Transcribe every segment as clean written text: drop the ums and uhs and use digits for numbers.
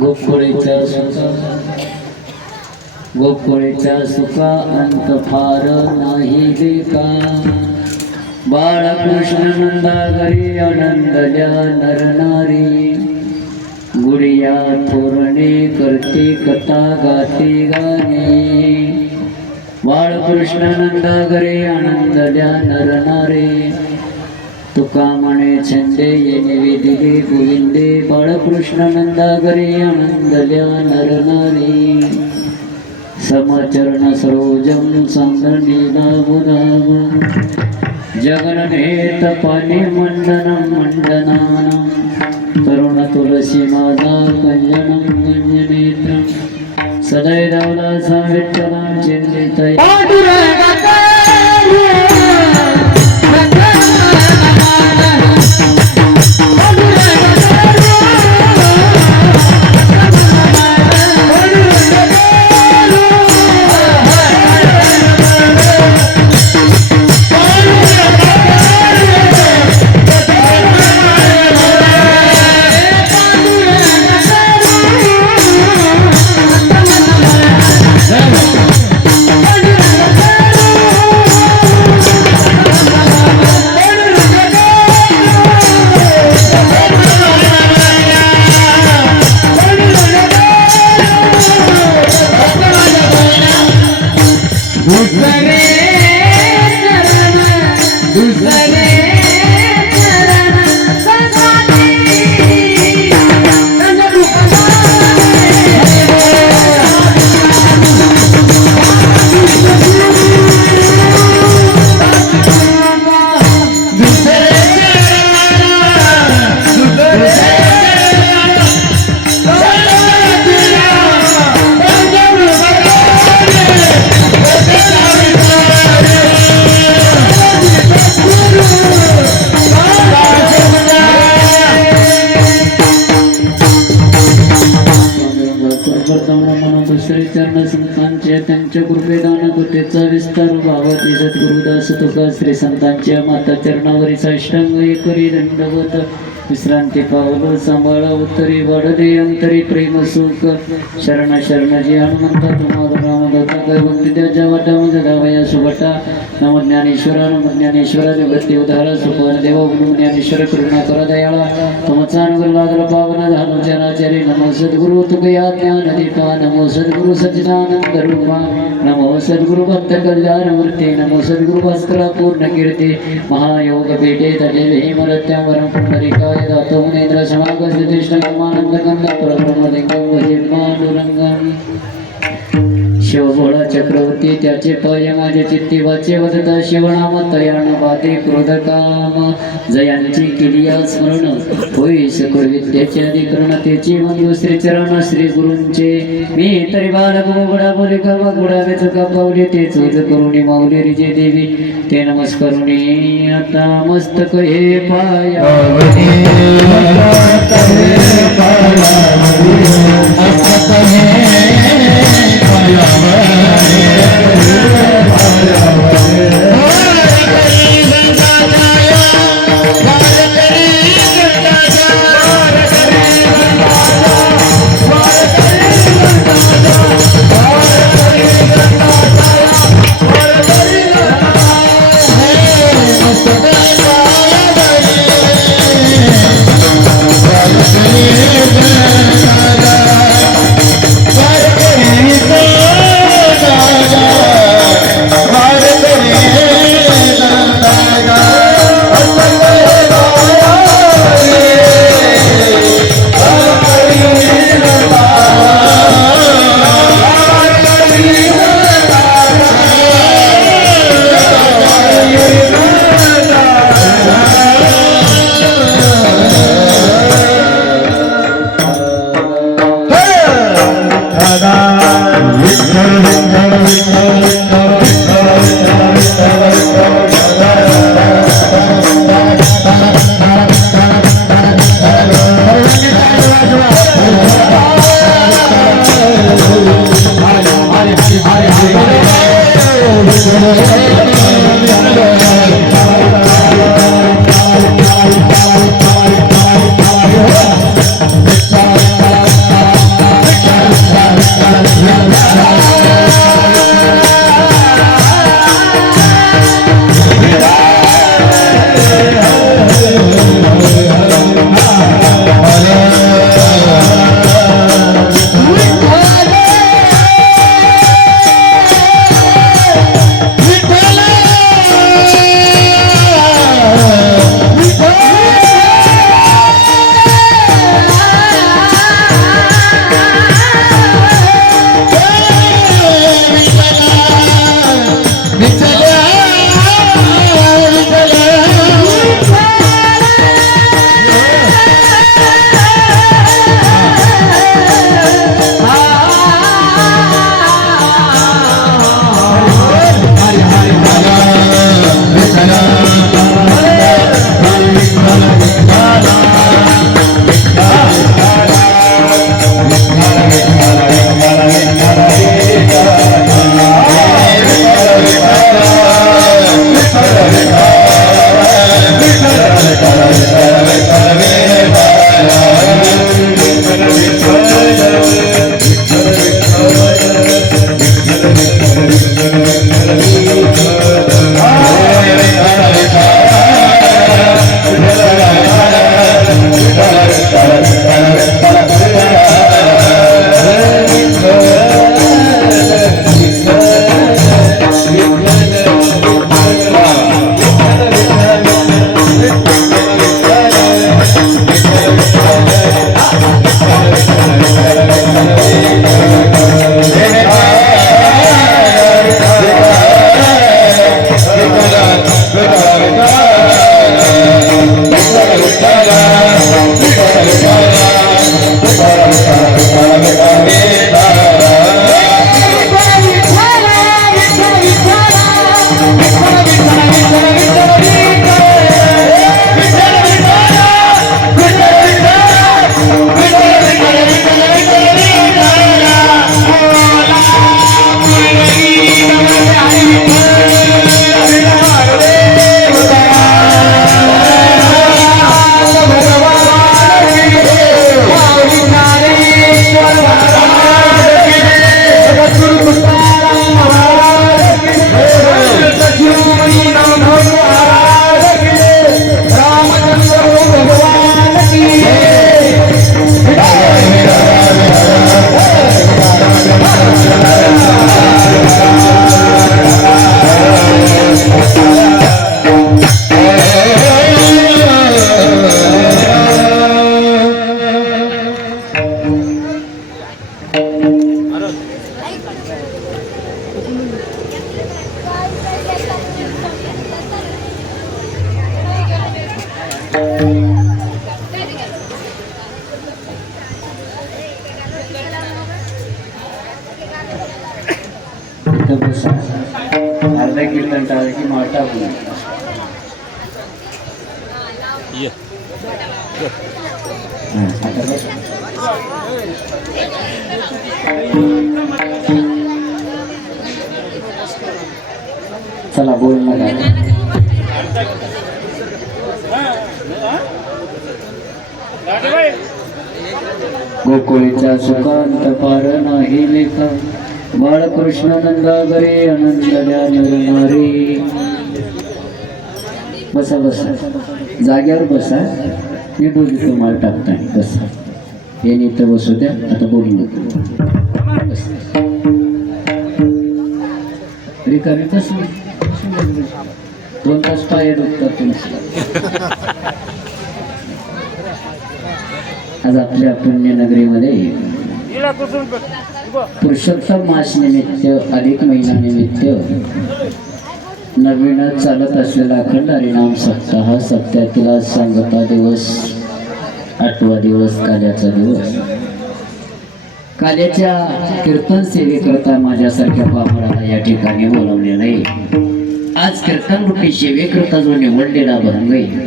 गोकुळीचा सुखा अंत फार नाही लेका। बाळकृष्ण नंदा घरी आनंद द्या नर नारी। गुडिया थोरणे करते कथा गाते गाणे। बाळकृष्ण नंदा घरी आनंद द्या नर नारी। तुका म्हणे छंदे येणे वेदिले गोविंदे। बाळकृष्ण नंदा घरी आनंद द्या नर नारी। समचरण सरोजम संगनीला गुलाम। जगन्नेत पाणी मंडनम मंडनानम। तरुण तुलसी माला कंजनम कंजनेत्रम। सदैवला संविठ्ठलं चिंतितये। त्यांच्या कृपेदान कृतेचा विस्तार भावती सद्गुरुदास तुका श्री संतांच्या माता चरणावरी साष्टांग करी दंडवत। विश्रांती पावल सांभाळा उत्तरी वाढले अंतरी प्रेम सुख। शरण शरण जी हनुमंता तुम्हाला रामदत्ता काय भक्ती त्याच्या वाटामध्ये धावया सुभटा। नम ज्ञानेश्वरा नम ज्ञानेश्वरा जगती उद्धारा सुपन देव गुरु ज्ञानेश्वर करुणा कर दयाळा। तुमचा अनुग्रह लादर पावन झालो जनाचारी। नमो सद्गुरु तुकया ज्ञान दीपा। नमो सद्गुरु सच्चिदानंद रूपा। नमो सद्गुरु भक्त कल्याण मूर्ती। नमो सद्गुरु भास्करा पूर्ण कीर्ती। महायोग पेटे तटे भीमरत्यावरम पुंडरीकाय दातो मुनेन्द्र समाग सिद्धिष्ट कर्मानंद कंद परब्रह्मलिंगम भजे पांडुरंगम। शिवभोळा चक्रवर्ती त्याचे पाय माझे चित्ती वाचे वदता। शिवनाम तयान बाधे क्रोध काम। जयांची केलिया स्मरण होई सकळ विद्याचे अधिकरण। त्याची बंधू श्री चरण श्री गुरूंचे। मी तरी बालक गोगडा बोले कर्म गुडा चुका पावले। ते चोज करुणी माऊली रिजे देवी। ते नमस्करुणी आता मस्तक हे पाया। बसा. अर्धा कीर्तन टाळलं की माळ टाकू. आता बसा. चला बोल मला. गोकुळीचा सुखांत पार नाही लेखा बाळकृष्ण नंदागरे आनंद द्या नरनारी. बसा बसा जाग्यावर बसा. मी बोलतो माल टाकताय. बसा हे नीट बसू द्या. आता बोलू नको. रिकामी बसली 2 तास पाय दुखतात तुमचं. आज आपल्या पुण्यनगरीमध्ये पुरुषोत्तम मास निमित्त अधिक महिना निमित्त नवीन चालत असलेला अखंड हरिनाम सप्ताह सप्त्यातील सांगता दिवस 8वा दिवस काल्याचा दिवस. काल्याच्या कीर्तन सेवेकरता माझ्यासारख्या पामराला या ठिकाणी बोलावलेलं आहे. आज कीर्तन रूपी सेवेकरता जो निवडलेला अभंग आहे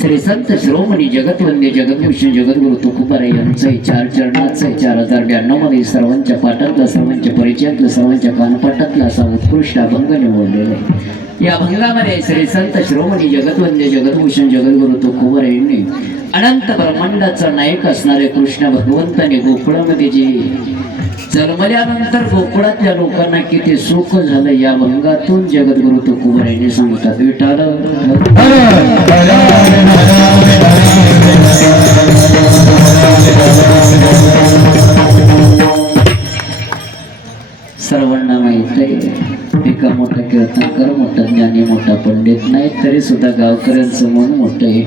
श्री संत शिरोमणी जगतवंद्य जगद्भूषण जगद्गुरु तुकोबाराय यांचं 4 चरणाचं 4092 मध्ये सर्वांच्या पाठातला सर्वांच्या परिचयातला सर्वांच्या कानपाठातला असा उत्कृष्ट अभंग निवडलेला आहे. या अभंगामध्ये श्री संत शिरोमणी जगतवंद्य जगद्भूषण जगद्गुरु तुकोबाराय यांनी अनंत ब्रह्मांडाचा नायक असणारे कृष्ण भगवंताने गोकुळामध्ये जे जन्मल्यानंतर गोकुळातल्या लोकांना किती सुख झालं या अभंगातून जगद्गुरु तुकोबाराय यांनी सांगतात. विठाल सर्वांना माहित आहे एका मोठा कीर्तनकर मोठा ज्ञानी मोठा पंडित नाही तरी सुद्धा गावकऱ्यांचं मन मोठं आहे.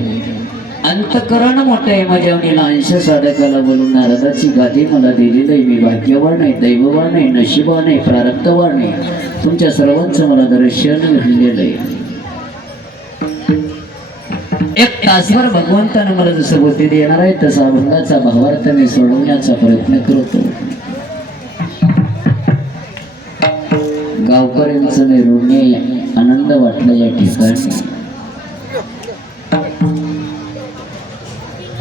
अंतकरण मोठं आहे. माझ्या अंश साधकाला बोलून नारदाची गादी मला दिलेलं आहे. मी भाग्यवान आहे, दैववान आहे, नशिबान आहे, प्रारब्धवान आहे. तुमच्या सर्वांचं मला दर्शन घडलेलं आहे. एक तासभर भगवंतानं मला जसं बुद्धी देणार आहे तसा अभंगाचा भावार्थ मी सोडवण्याचा प्रयत्न करतो. गावकऱ्यांचं निरुणे आनंद वाटला या ठिकाणी.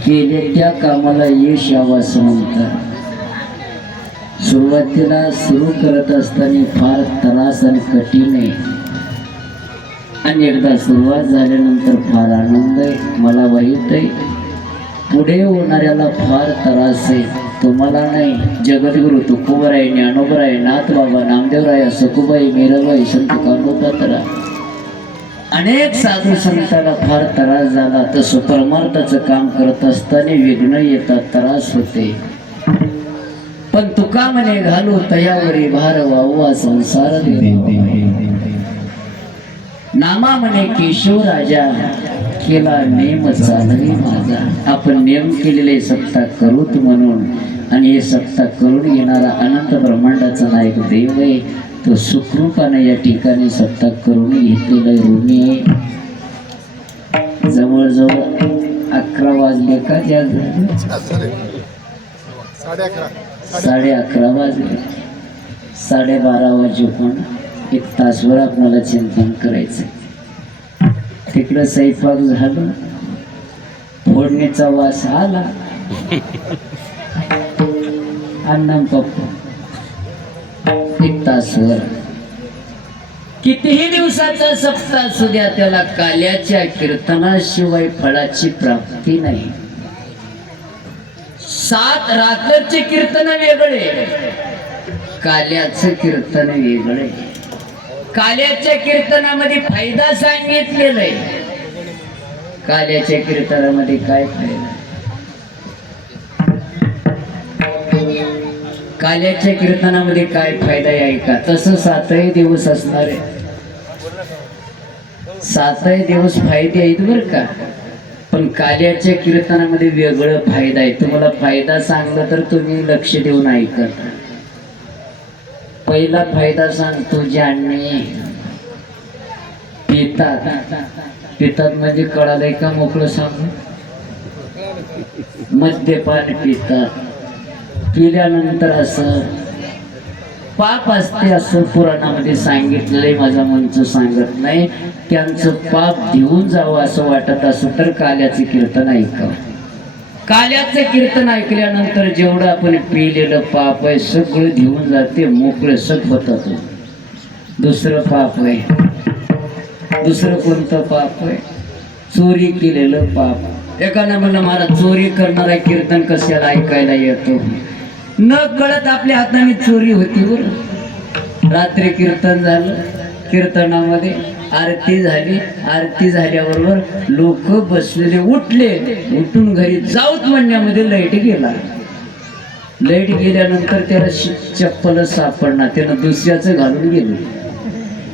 केले त्या कामाला यश यावं असं म्हणतात. सुरुवातीला सुरू करत असताना फार त्रास आणि कठीण आहे आणि एकदा सुरुवात झाल्यानंतर फार आनंद आहे. मला वाईट आहे. पुढे होणाऱ्याला फार त्रास आहे. तुम्हाला नाही. जगद्गुरु तुकोबाराय ज्ञानोबाराय नाथबाबा नामदेवराय सखुबाई मीराबाई संत कानोबातरा अनेक साधू संतांना फार त्रास झाला. तसं परमार्थाचं काम करत असताना विघ्न येतात, त्रास होते. पण तुका म्हणे घालू तयावरी भार वाहवा संसार नामा म्हणे केशव राजा केला नेम चालवी माझा. आपण नेम केलेले सत्ता करूत म्हणून आणि हे सत्ता करून घेणारा अनंत ब्रह्मांडाचा नायक देव आहे. तो सुखरूपाने या ठिकाणी सत्ता करून घेतलेलं ऋणी आहे. जवळजवळ 11 वाजले का? त्या 11:30 वाजले. 12:30 वाजे पण 1 तासभर आपल्याला चिंतन करायचं. तिकडं स्वयंपाक झालं, फोडणीचा वास आला, अन्न पप्पा 1 तासभर. कितीही दिवसाचा सप्ताह असू द्या त्याला काल्याच्या कीर्तनाशिवाय फळाची प्राप्ती नाही. 7 रात्रचे कीर्तन वेगळे, काल्याचं कीर्तन वेगळे. काल्याच्या कीर्तनामध्ये फायदा सांगितलेला आहे. काल्याच्या कीर्तनामध्ये काय फायदा? काल्याच्या कीर्तनामध्ये काय फायदा आहे का? तसं 7ही दिवस असणार आहे. 7ही दिवस फायदे आहेत बरं का. पण काल्याच्या कीर्तनामध्ये वेगळं फायदा आहे. तुम्हाला फायदा सांगला तर तुम्ही लक्ष देऊन ऐकत. पहिला फायदा सांगतो. ज्यांनी पितात, पितात म्हणजे कळालंय का? मोकळं सांगू. मद्यपान पितात. पिल्यानंतर असं पाप असते असं पुराणामध्ये सांगितलंय, माझा मंच सांगत नाही. त्यांचं पाप घेऊन जावं असं वाटत असं तर काल्याचे कीर्तन ऐकावं. काल्याचं कीर्तन ऐकल्यानंतर जेवढं आपण पिलेलं पाप आहे सगळं घेऊन जाते, मोकळे सट होतात. दुसरं पाप आहे, दुसरं कोणतं पाप आहे? चोरी केलेलं पाप. एकानं म्हणलं मला चोरी करणारा कीर्तन कशाला ऐकायला येतो? न कळत आपल्या हाताने चोरी होती. बरं, रात्री कीर्तन झालं, कीर्तनामध्ये आरती झाली, आरती झाल्याबरोबर लोक बसलेले उठले, उठून घरी जाऊत म्हणण्यामध्ये लाईट गेला. लाईट गेल्यानंतर त्याला चप्पल सापडणार, त्यानं दुसऱ्याचं घालून गेलं.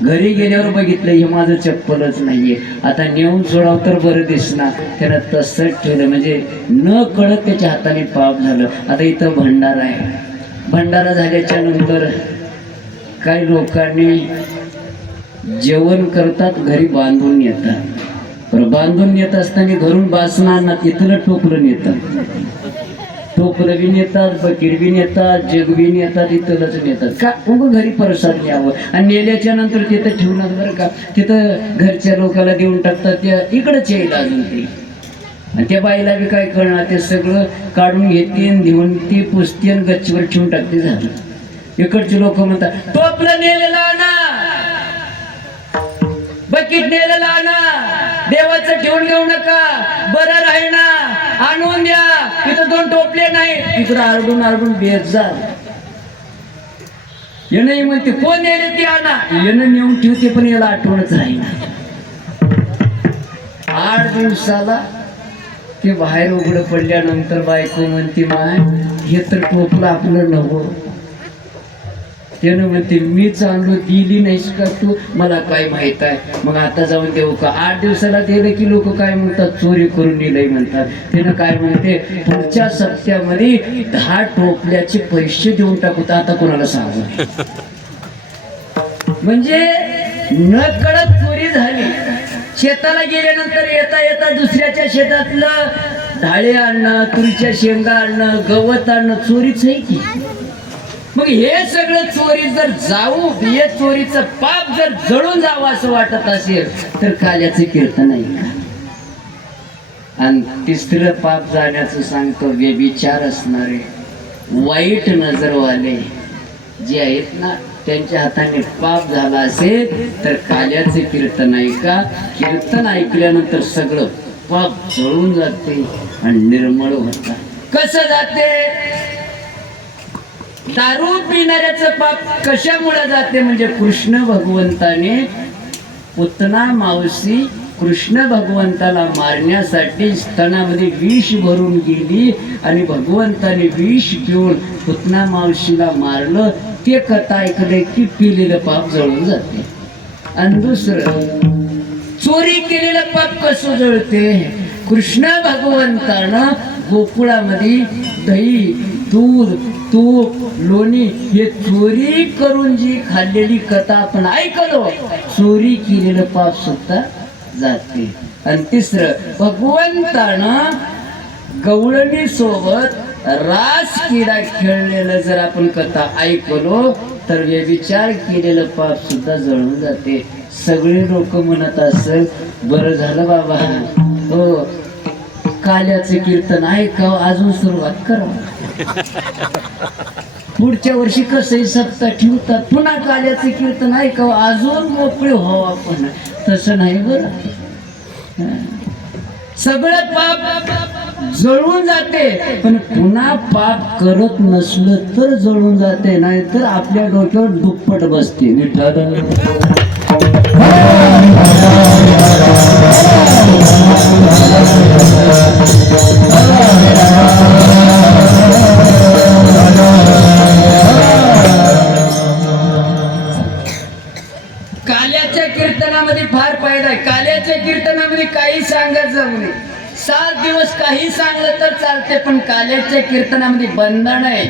घरी गेल्यावर बघितलं हे माझं चप्पलच नाहीये, आता नेऊन सोडावं तर बरं दिसणार. त्यानं तसंच ठेवलं, म्हणजे न कळत त्याच्या हाताने पाप झालं. आता इथं भंडारा आहे, भंडारा झाल्याच्या नंतर काही लोकांनी जेवण करतात, घरी बांधून येतात. पण बांधून येत असताना घरून बासना आणत, इथलं टोपलं नेतात, टोपलं बी नेतात, बकीर बी नेतात, जग बी नेतात, इथलंच नेतात. का? मग घरी प्रसाद न्यावं, आणि नेल्याच्या नंतर तिथं ठेवणार बरं का, तिथं घरच्या लोकांना देऊन टाकतात. त्या इकडंच येईल अजून ते, आणि त्या बाईला बी काय करणार, ते सगळं काढून घेते, देऊन ती पुसते आणि गच्चीवर ठेवून टाकते, झालं. इकडचे लोक म्हणतात टोपलं नेलेलं आणा, बकीट नेलेलं आणा, देवाचं ठेवून घेऊ नका, बरं राही ना, आणून द्या. तिथं 2 टोपले नाही, तिकडं आरडून आरडून बेजार. येणं म्हणते कोण नेले ती आणा, येणं नेऊन ठेवते पण याला आठवणच राहीना. 8 दिवसाला ते बाहेर उघडं पडल्यानंतर बायको म्हणते माय हे तर टोपलं आपलं नव्हतं. त्यानं म्हणते मीच आणलो, दिली नाहीस का तू? मला काय माहित आहे, मग आता जाऊन देऊ का? 8 दिवसाला दिलं की लोक काय म्हणतात, चोरी करून दिलंय म्हणतात. त्यानं काय म्हणते, पुढच्या सप्त्यामध्ये 10 टोपल्याचे पैसे देऊन टाकू, आता कोणाला सांगू. म्हणजे न कळत चोरी झाली. शेताला गेल्यानंतर येता येता दुसऱ्याच्या शेतातलं ढाळे आणणं, तुरीच्या शेंगा आणणं, गवत आणणं चोरीच आहे की. मग हे सगळं चोरी जर जाऊ, हे चोरीचं पाप जर जळून जावं असं वाटत असेल तर काल्याचं कीर्तन आहे का? आणि तिसरं पाप जाण्याचं सांगतो, व्यभिचार असणारे, वाईट नजरवाले जे आहेत ना, त्यांच्या हाताने पाप झाला असेल तर काल्याचे कीर्तन ऐका. कीर्तन ऐकल्यानंतर सगळं पाप जळून जाते आणि निर्मळ होतात. कसं जाते? दारू पिणाऱ्याचं पाप कशामुळे जाते? म्हणजे कृष्ण भगवंताने पुतना मावशी कृष्ण भगवंताला मारण्यासाठी स्तनामध्ये विष भरून गेली आणि भगवंताने विष घेऊन पुतना मावशीला मारलं. ते कथा ऐकले की पिलेलं पाप जळून जाते. आणि दुसरं, चोरी केलेलं पाप कसं जळते? कृष्ण भगवंतानं गोकुळामध्ये दही, दूध, तूप, लोणी हे चोरी करून जी खाल्लेली कथा आपण ऐकलो, चोरी केलेलं पाप सुद्धा जाते. आणि तिसरं, भगवंतानं गवळणी सोबत रास क्रीडा खेळलेलं जर आपण कथा ऐकलो तर व्यभिचार केलेलं पाप सुद्धा जळून जाते. सगळे लोक म्हणत असेल बरं झालं बाबा, हो काल्याचं कीर्तन ऐकावं, अजून सुरुवात करावं. पुढच्या वर्षी कसंही सप्ताह ठेवतात, पुन्हा काल्याचं कीर्तन ऐकावं, अजून मोकळे व्हावं आपण. तसं नाही बरं, सगळं पाप जळून जाते, पण पुन्हा पाप करत नसलं तर जळून जाते, नाही तर आपल्या डोक्यावर दुप्पट बसते. काल्याच्या कीर्तनामध्ये फार फायदा आहे. काल्याच्या कीर्तनामध्ये काही सांगत जाऊ नये. 7 दिवस काही सांगलं तर चालते, पण काल्याच्या कीर्तनामध्ये बंधन आहे.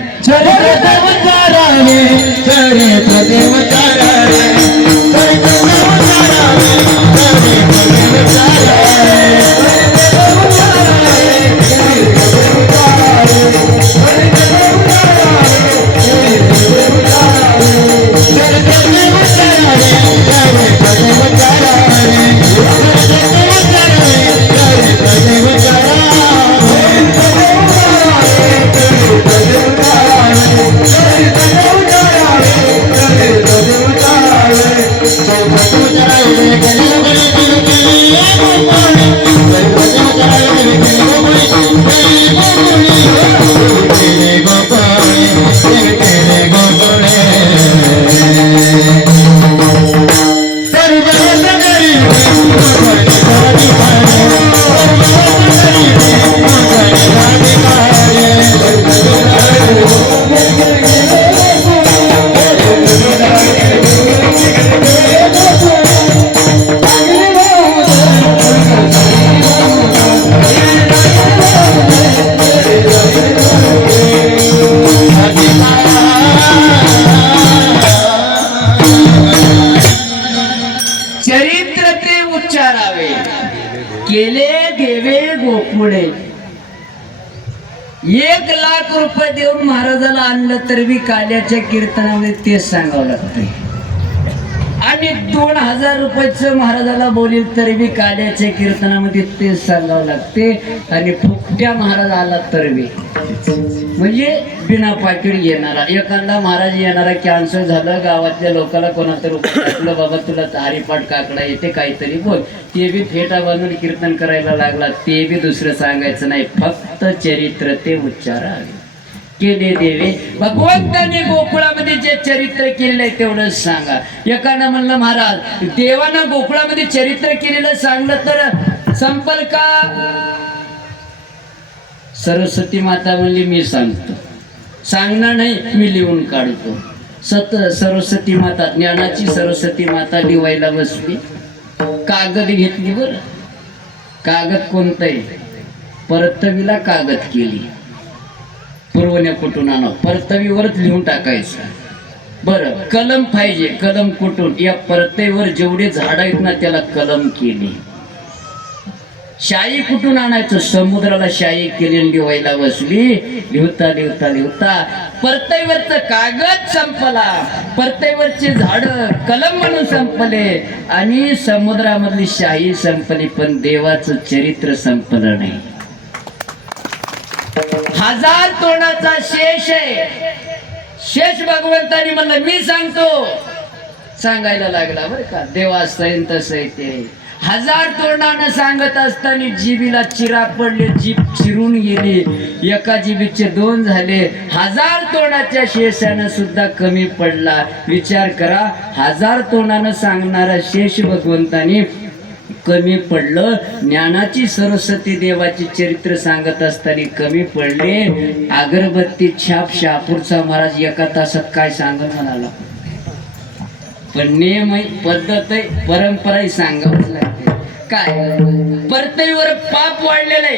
लाख रुपये देऊन महाराजाला आणलं तर बी काल्याच्या कीर्तनामध्ये तेच सांगावं लागतंय आणि 2000 रुपयाचं महाराजाला बोलील तरी बी काल्याच्या कीर्तनामध्ये तेच सांगावं लागते आणि फुकट्या महाराज आला तर बी म्हणजे बिना पाकिट येणारा एखादा महाराज येणारा कॅन्सर झालं गावातल्या लोकांना कोणाचं टाकलं बाबा तुला हरिपाठ काकडा येते काहीतरी बोल ते बी फेटा बांधून कीर्तन करायला लागला ते बी दुसरं सांगायचं नाही फक्त चरित्र ते उच्चारा केले देवे भगवंताने गोकुळामध्ये जे चरित्र केलेलं आहे तेवढंच सांगा एकानं म्हणलं महाराज देवानं गोकुळामध्ये चरित्र केलेलं सांगलं तर संपल का सरस्वती माता म्हणली मी सांगतो सांगणार नाही मी लिहून काढतो सरस्वती माता ज्ञानाची सरस्वती माता लिवायला बसली कागद घेतली बरं कागद कोणतं आहे परतवीला कागद केली पुरवण्या कुठून आणा परतवीवरच लिहून टाकायचं बरं कलम पाहिजे कलम कुठून या परतवीवर जेवढे झाड आहेत ना त्याला कलम केली शाई कुठून आणायचं समुद्राला शाई केली आणि लिहायला बसली लिहता लिहता लिहता परतवीवरचं कागद संपला परतवीवरचे झाड कलम म्हणून संपले आणि समुद्रामधली शाई संपली पण देवाचं चरित्र संपलं नाही 1000 तोंडाचा शेष आहे शेष भगवंतानी म्हणलं मी सांगतो सांगायला लागला बरं का देवा असं तसं आहे ते 1000 तोंडानं सांगत असताना जिबीला चिरा पडले जीभ चिरून गेली एका जिबीचे 2 झाले 1000 तोंडाच्या शेषानं सुद्धा कमी पडला विचार करा 1000 तोंडानं सांगणारा शेष भगवंतानी कमी पडलं ज्ञानाची सरस्वती देवाची चरित्र सांगत असताना कमी पडले अगरबत्ती छाप शहापूरचा महाराज एका तासात काय सांगत म्हणाला पण नियम आहे पद्धत आहे परंपरा सांगावंच लागते काय परतवीवर पाप वाढलेलं आहे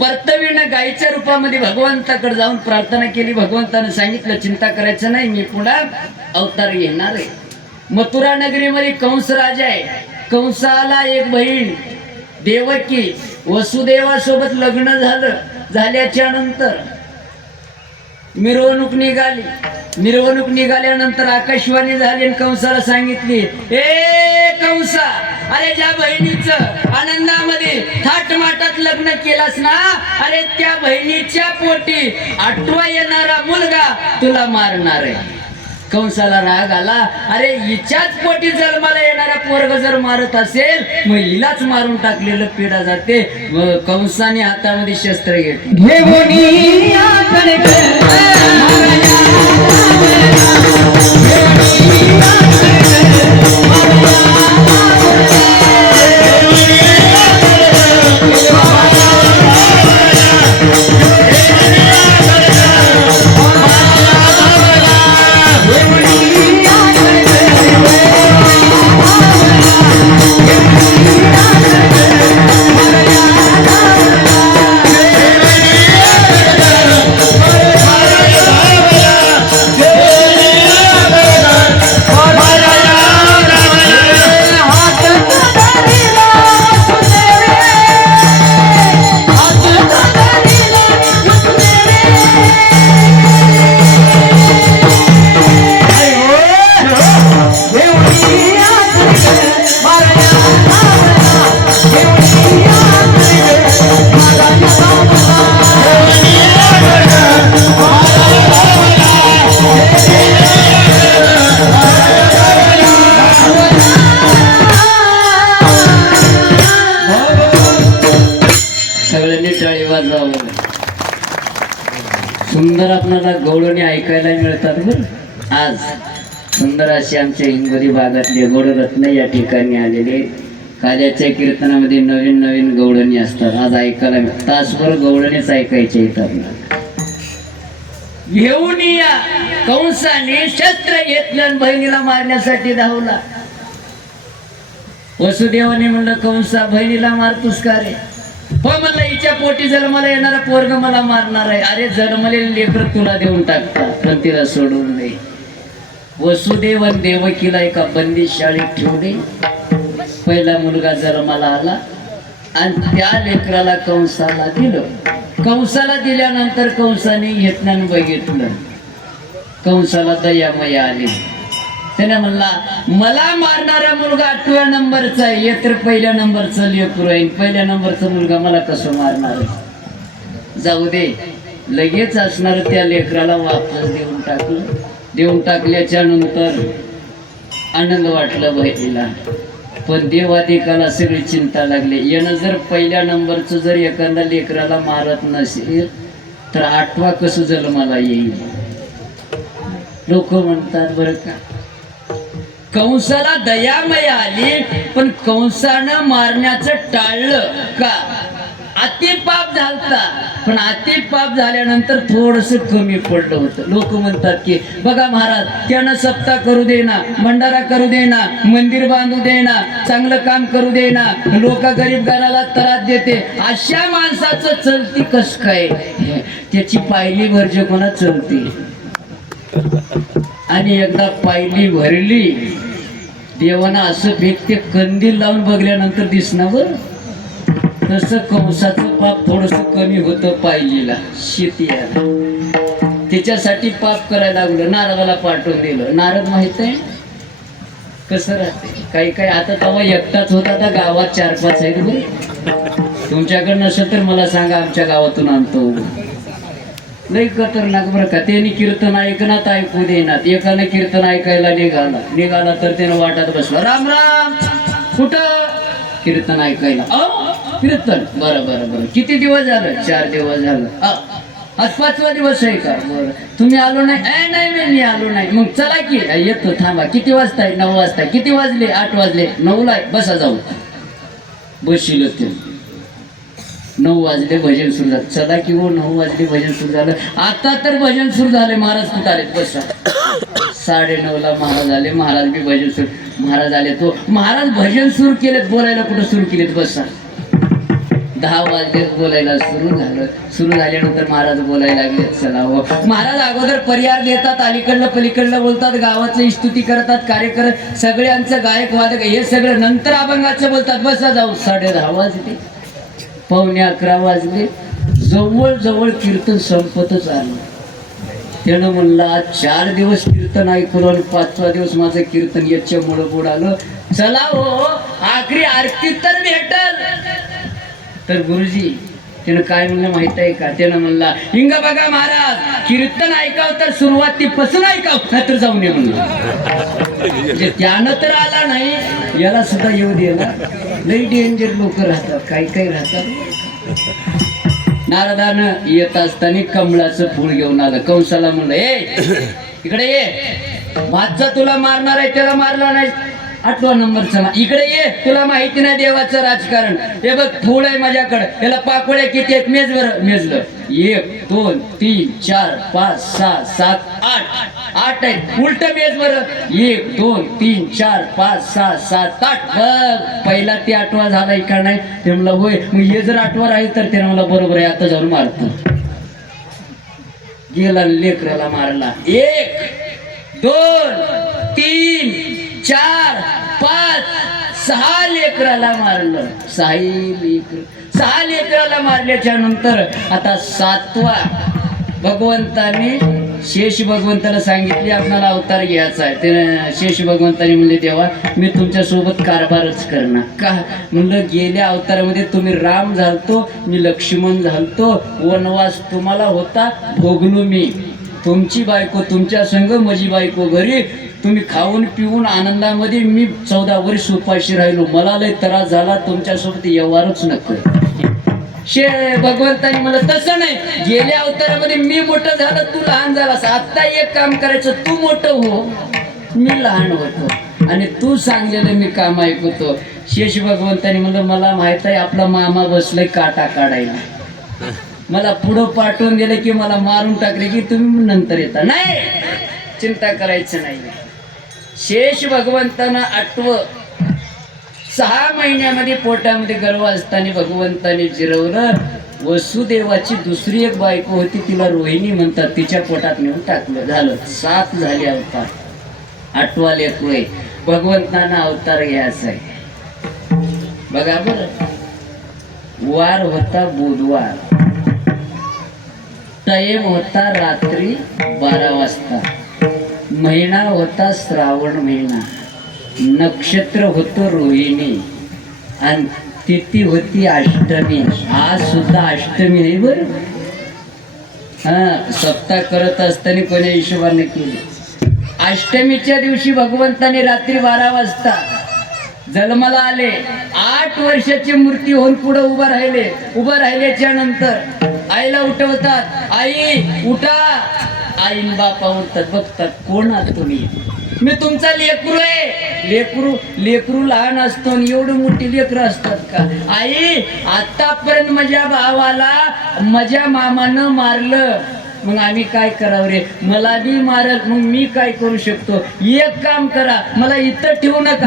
परतवीनं गायीच्या रूपामध्ये भगवंताकडे जाऊन प्रार्थना केली भगवंतानं सांगितलं चिंता करायचं नाही मी पुन्हा अवतार घेणार आहे मथुरा नगरीमध्ये कंस राजा आहे कंसाला एक बहीण देवकी वसुदेवासोबत लग्न झाल्याच्या नंतर मिरवणूक निघाल्यानंतर आकाशवाणी झाली आणि कंसाला सांगितली ए कंसा अरे ज्या बहिणीचं आनंदामध्ये थाटमाटात लग्न केलास ना अरे त्या बहिणीच्या पोटी 8वा येणारा मुलगा तुला मारणार आहे कंसाला राग आला अरे हिच्याच पोटी जन्माला येणारा पोरग जर मारत असेल मग हिलाच मारून टाकलेलं पिढा जाते कंसाने हातामध्ये शस्त्र घेतले सुंदर आपल्याला गवळणी ऐकायला मिळतात बरं आज सुंदर असे आमच्या हिंगोली भागातले गौडरत्न या ठिकाणी आलेले काल्याच्या कीर्तनामध्ये नवीन नवीन गवळणी असतात आज ऐकायला तासभर गवळणीच ऐकायचे येतात घेऊन या कंसाने शस्त्र घेतलं आणि बहिणीला मारण्यासाठी धावला वसुदेवाने म्हणलं कंसा बहिणीला मारतोस का रे हो म्हणलं हिच्या पोटी जन्माला येणारा पोरग मला मारणार आहे अरे जन्मलेले लेकर तुला देऊन टाकतात पण तिला सोडून दे वसुदेव आणि देवकीला एका बंदी शाळेत ठेवले पहिला मुलगा जन्माला आला आणि त्या लेकराला कंसाला दिलं कंसाला दिल्यानंतर कंसाने घेतलं आणि बघितलं, कंसाला दयामया आली. त्याने म्हणला मला मारणारा मुलगा 8व्या नंबरचा आहे, हे तर पहिल्या नंबरचं लेकरू आहे, पहिल्या नंबरचा मुलगा मला कसं मारणार? जाऊ दे, लगेच असणार त्या लेकराला वापस देऊन टाकल्याच्या नंतर आनंद वाटला बहिणीला. पण देवादिकाला सगळी चिंता लागली. यानं जर पहिल्या नंबरचं जर एखाद्या लेकराला मारत नसेल तर 8वा कसं जन्माला येईल? लोक म्हणतात बरं का, कंसाला दयामय आली पण कंसानं मारण्याचं टाळलं का? अति पाप झालता, पण अति पाप झाल्यानंतर थोडस कमी पडलं होतं. लोक म्हणतात की बघा महाराज, त्यानं सप्ताह करू देना, भंडारा करू देना, मंदिर बांधू देना, चांगलं काम करू देना, लोक गरीब घराला त्रास देते, अशा माणसाचं चलती कस काय? त्याची पायली भरजे कोणा चलती. आणि एकदा पायली भरली, देवानं असं भेट ते कंदील लावून बघल्यानंतर दिसणार बरं. तसं कंसाचं पाप थोडस कमी होतं पायलीला, शेती त्याच्यासाठी पाप करायला लागलं. नारदाला पाठवून दिलं. नारद माहित आहे कसं राहते, काही आता तेव्हा एकटाच होता, आता गावात 4-5 आहेत बरं. तुमच्याकडे नसेल तर मला सांगा, आमच्या गावातून आणतो. लई खतरनाक बरं का. त्यांनी कीर्तन ऐकनात ऐकू देणार. एकानं कीर्तन ऐकायला निघाला तर त्यानं वाटत बसला, राम राम. कुठं? कीर्तन ऐकायला. कीर्तन, बरं. किती दिवस झालं? 4 दिवस झालं. आज 5वा दिवस आहे का? बरं. तुम्ही आलो नाही? नाही मी आलो नाही. मग चला की येतो, थांबा. किती वाजता आहे? 9 वाजता. किती वाजले? 8 वाजले. 9ला आहे, बसा जाऊ. बसशील ते. 9 वाजले, भजन सुरू झालं. चला की हो, 9 वाजले, भजन सुरू झालं. आता तर भजन सुरू झाले. महाराज कुठं आले? बसा. 9:30ला महाराज आले. महाराज बी भजन सुरू. महाराज आले तो महाराज भजन सुरू केलेत. बोलायला कुठं सुरू केलेत? बसा. 10 वाजले, बोलायला सुरू झाल्यानंतर महाराज बोलायला लागले. चला हो. महाराज अगोदर पर्याय देतात, अलीकडलं पलीकडलं बोलतात, गावातली स्तुती करतात, कार्यक्रम सगळ्यांचं गायक वादक हे सगळं, नंतर अभंगाचं बोलतात. बसा जाऊ. 10:30 वाजले, 11:15 वाजले. जवळ कीर्तन संपतच आलं. त्यानं म्हणलं आज 4 दिवस कीर्तन ऐकलं आणि 5वा दिवस माझं कीर्तन याच्यामुळं बुडालं. चला हो, आखरी आरती तर भेटल. तर गुरुजी त्यानं काय म्हणलं माहित आहे का? त्यानं म्हणला, हिंग बघा महाराज, कीर्तन ऐकाव तर सुरुवातीपासून ऐकाव, नाहीतर जाऊ नये म्हणलं. म्हणजे त्यानं तर आला नाही, याला सुद्धा येऊ दे ना. लई डेंजर लोक राहतात, काही राहतात. नारदानं येत असताना कमळाचं फूल घेऊन आलं. कंसाला म्हणलं, इकडे ये, भातचा तुला मारणार आहे, त्याला मारला नाही. 8वा नंबरचा इकडे ये, तुला माहिती नाही देवाचं राजकारण. हे बघ फूल आहे माझ्याकडे, त्याला पाकोळ्या किती आहेत? मेजलं. 1 2 3 4 5 6 7 8 आहेत. उलट मेज बरं. 1 2 3 4 5 6 7 8. बघ, पहिला ते 8वा झालाय का नाही? ते म्हणलं होय. मग हे जर 8वा राहील तर ते मला बरोबर आहे, आता जाऊन मारतो. गेला, लेकराला मारला. 1 2 3 4 5 6 लेकराला मारलं. 6 लेकराला मारल्याच्या नंतर आता 7वा भगवंताने शेष भगवंताला सांगितले आपल्याला अवतार घ्यायचा आहे. ते शेष भगवंताने म्हणले, देवा मी तुमच्या सोबत कारभारच करणार. का? म्हणलं गेल्या अवतारामध्ये तुम्ही राम झालतो, मी लक्ष्मण झालतो. वनवास तुम्हाला होता, भोगलो मी. तुमची बायको तुमच्या संग, माझी बायको घरी. तुम्ही खाऊन पिऊन आनंदामध्ये, मी 14 वर्ष उपाशी राहिलो. मला लय त्रास झाला, तुमच्यासोबत व्यवहारच नको. भगवंतानी मला तसं नाही, गेल्या अवतारामध्ये मी मोठं झालं, तू लहान झालास. आता एक काम करायचं, तू मोठं हो, मी लहान होतो, आणि तू सांगलेलं मी काम ऐकतो. शेष भगवंतानी म्हणलं, मला माहित आहे आपला मामा बसलाय काटा काढायला. मला पुढं पाठवून गेलं की मला मारून टाकले की तुम्ही नंतर येता. नाही, चिंता करायचं नाही. शेष भगवंतानं 8वं 6 महिन्यामध्ये पोटामध्ये गर्भ असताना भगवंताने जिरवलं. वसुदेवाची दुसरी एक बायको होती, तिला रोहिणी म्हणतात, तिच्या पोटात नेऊन टाकलं. झालं 7 झाले अवतार. 8वा लेकरू आहे. भगवंताना अवतार घ्यायचा आहे. बघा बरं, वार होता बुधवार. टाइम होता रात्री 12 वाजता. महिना होता श्रावण महिना. नक्षत्र होतं रोहिणी आणि तिथी होती अष्टमी. आज सुद्धा अष्टमी आहे बर. हा, सप्ताह करत असताना कोण्या हिशोबाने केली. अष्टमीच्या दिवशी भगवंताने रात्री 12 वाजता जन्माला आले. 8 वर्षाची मूर्ती होऊन पुढे उभं राहिल्याच्या नंतर आईला उठवतात. आई उठा. आईन बापा उठतात. बघतात कोण आहात तुम्ही. मी तुमचा लेकरू आहे. लेकरू लहान असतो आणि एवढं मोठी लेकरं असतात का. आई आतापर्यंत माझ्या भावाला माझ्या मामानं मारलं. मग आम्ही काय करावं रे. मला बी मारल. मग मी काय करू शकतो. एक काम करा, मला इथं ठेवू नका.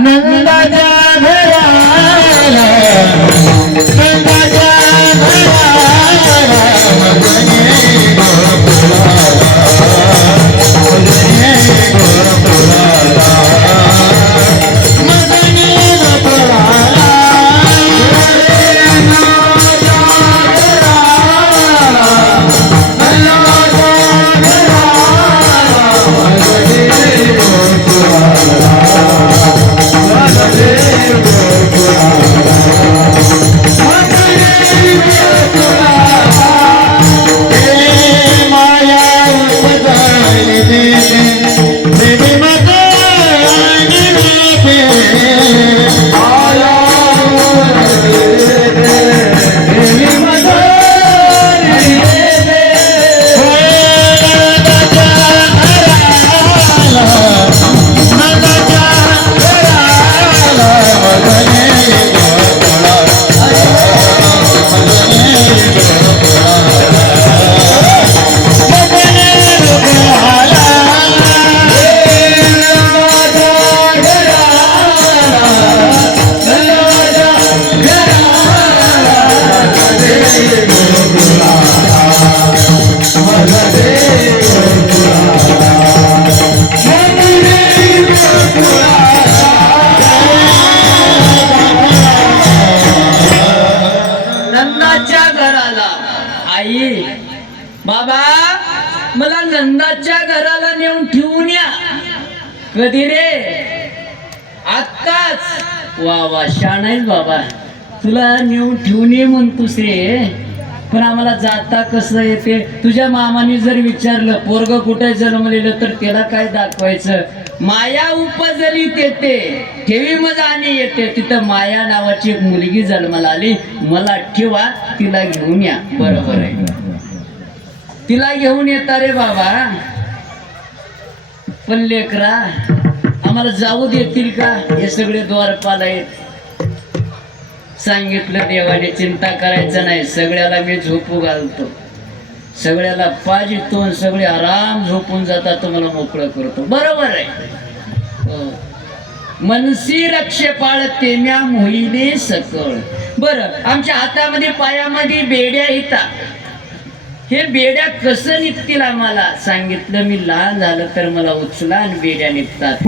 बाबा मला नंदाच्या घराला नेऊन ठेवून या. कधी रे. आत्ताच. वा वा शान आहेस बाबा. तुला नेऊन ठेवून ये म्हणतोस रे. पण आम्हाला जाता कसं येते. तुझ्या मामाने जर विचारलं पोरग कुठे जन्मलेलं तर त्याला काय दाखवायचं. माया उपजली येते ठेवी मजा आणि येते. तिथं माया नावाची एक मुलगी जन्माला आली. मला ठेवा, तिला घेऊन या. बरोबर आहे. तिला घेऊन येता रे बाबा. पण लेकरा आम्हाला जाऊ देतील का. हे सगळे द्वारपाल आहेत. सांगितलं देवाने चिंता करायचं नाही. सगळ्याला मी झोपू घालतो. सगळ्याला पाजितो. सगळे आराम झोपून जातात. तुम्हाला मोकळं करतो. बरोबर आहे. मनसी रक्षे पाळते म्या मोहिने सकळ. बरं आमच्या हातामध्ये पायामध्ये बेड्या येतात. हे बेड्या कसं निघतील आम्हाला सांगितलं. मी लहान झालं तर मला उचला आणि बेड्या निघतात.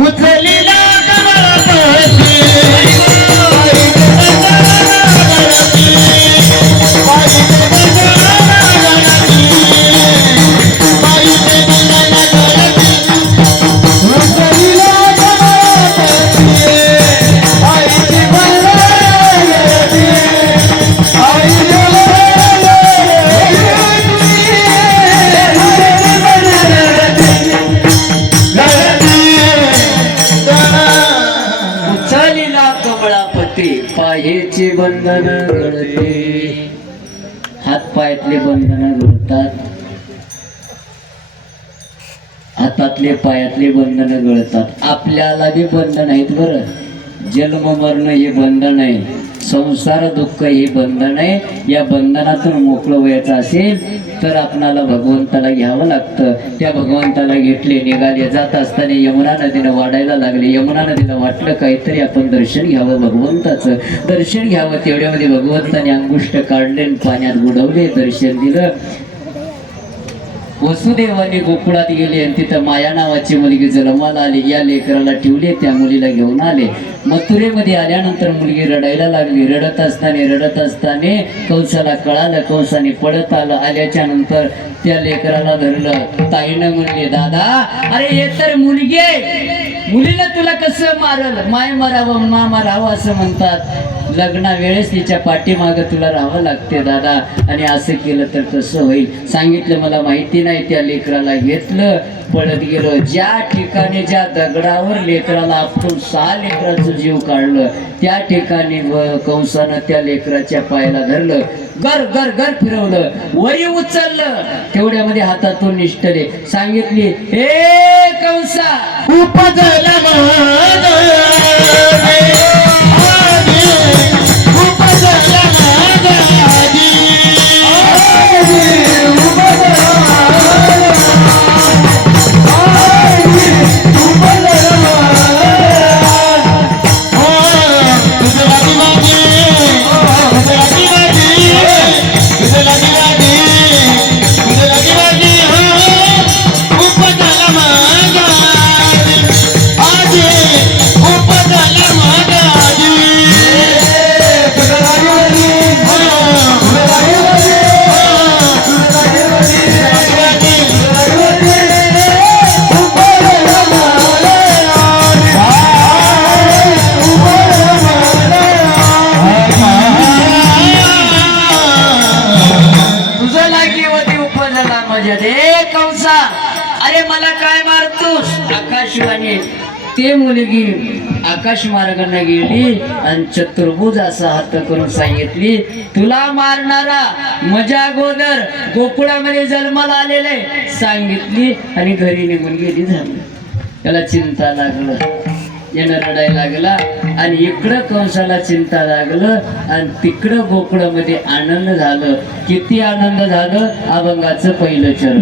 पायाचे बंधन गळते. हात पायातले बंधन गळतात. हातातले पायातले बंधन गळतात. आपल्याला बी बंधन आहेत बरं. जन्म मरण हे बंधन आहे. संसार दुःख हे बंधन आहे. या बंधनातून मोकळं व्हायचं असेल तर आपणाला भगवंताला घ्यावं लागतं. त्या भगवंताला घेतले. निघाले. जात असताना यमुना नदीनं वाढायला लागले. यमुना नदीला वाटलं काहीतरी आपण दर्शन घ्यावं. भगवंताचं दर्शन घ्यावं. तेवढ्यामध्ये भगवंताने अंगुष्ठ काढले आणि पाण्यात बुडवले. दर्शन दिलं. वसुदेवाने गोकुळात गेले आणि तिथं माया नावाची मुलगी जन्माला आली. या लेकराला ठेवले. त्या मुलीला घेऊन आले. मथुरेमध्ये आल्यानंतर मुलगी रडायला लागली. रडत असताना कंसाला कळालं. कंसाने पडत आल्याच्या नंतर त्या लेकराला धरलं. ताईनं म्हणले, दादा अरे हे तर मुलगी आहे, मुलीला तुला कसं मारल? माय मरावं मा मारावं असं म्हणतात. लग्ना वेळेस तिच्या पाठीमागं तुला राहावं लागते दादा, आणि असं केलं तर कसं होईल? सांगितलं मला माहिती नाही. त्या लेकराला घेतलं, पळत गेलो. ज्या ठिकाणी ज्या दगडावर लेकराला आपटून 6 लेकराचं जीव काढलं, त्या ठिकाणी कंसानं त्या लेकराच्या पायाला धरलं, गर गर गर फिरवलं, वरी उचललं. तेवढ्यामध्ये हातातून निष्ठले सांगितली, हे कंसा उपजला अरे मला काय मारतोस? आकाशवाणी ते मुलगी आकाश मार्गाने गेली आणि चतुर्भुज असा हात करून सांगितली, तुला मारणारा मजा अगोदर गोकुळामध्ये जन्माला आलेले सांगितली आणि घरी निघून गेली. झाली त्याला चिंता लागलं, यानं रडायला लागला. आणि इकडं कंसाला चिंता लागलं आणि तिकडं गोकुळामध्ये आनंद झालं. किती आनंद झालं? अभंगाचं पहिलं चरण.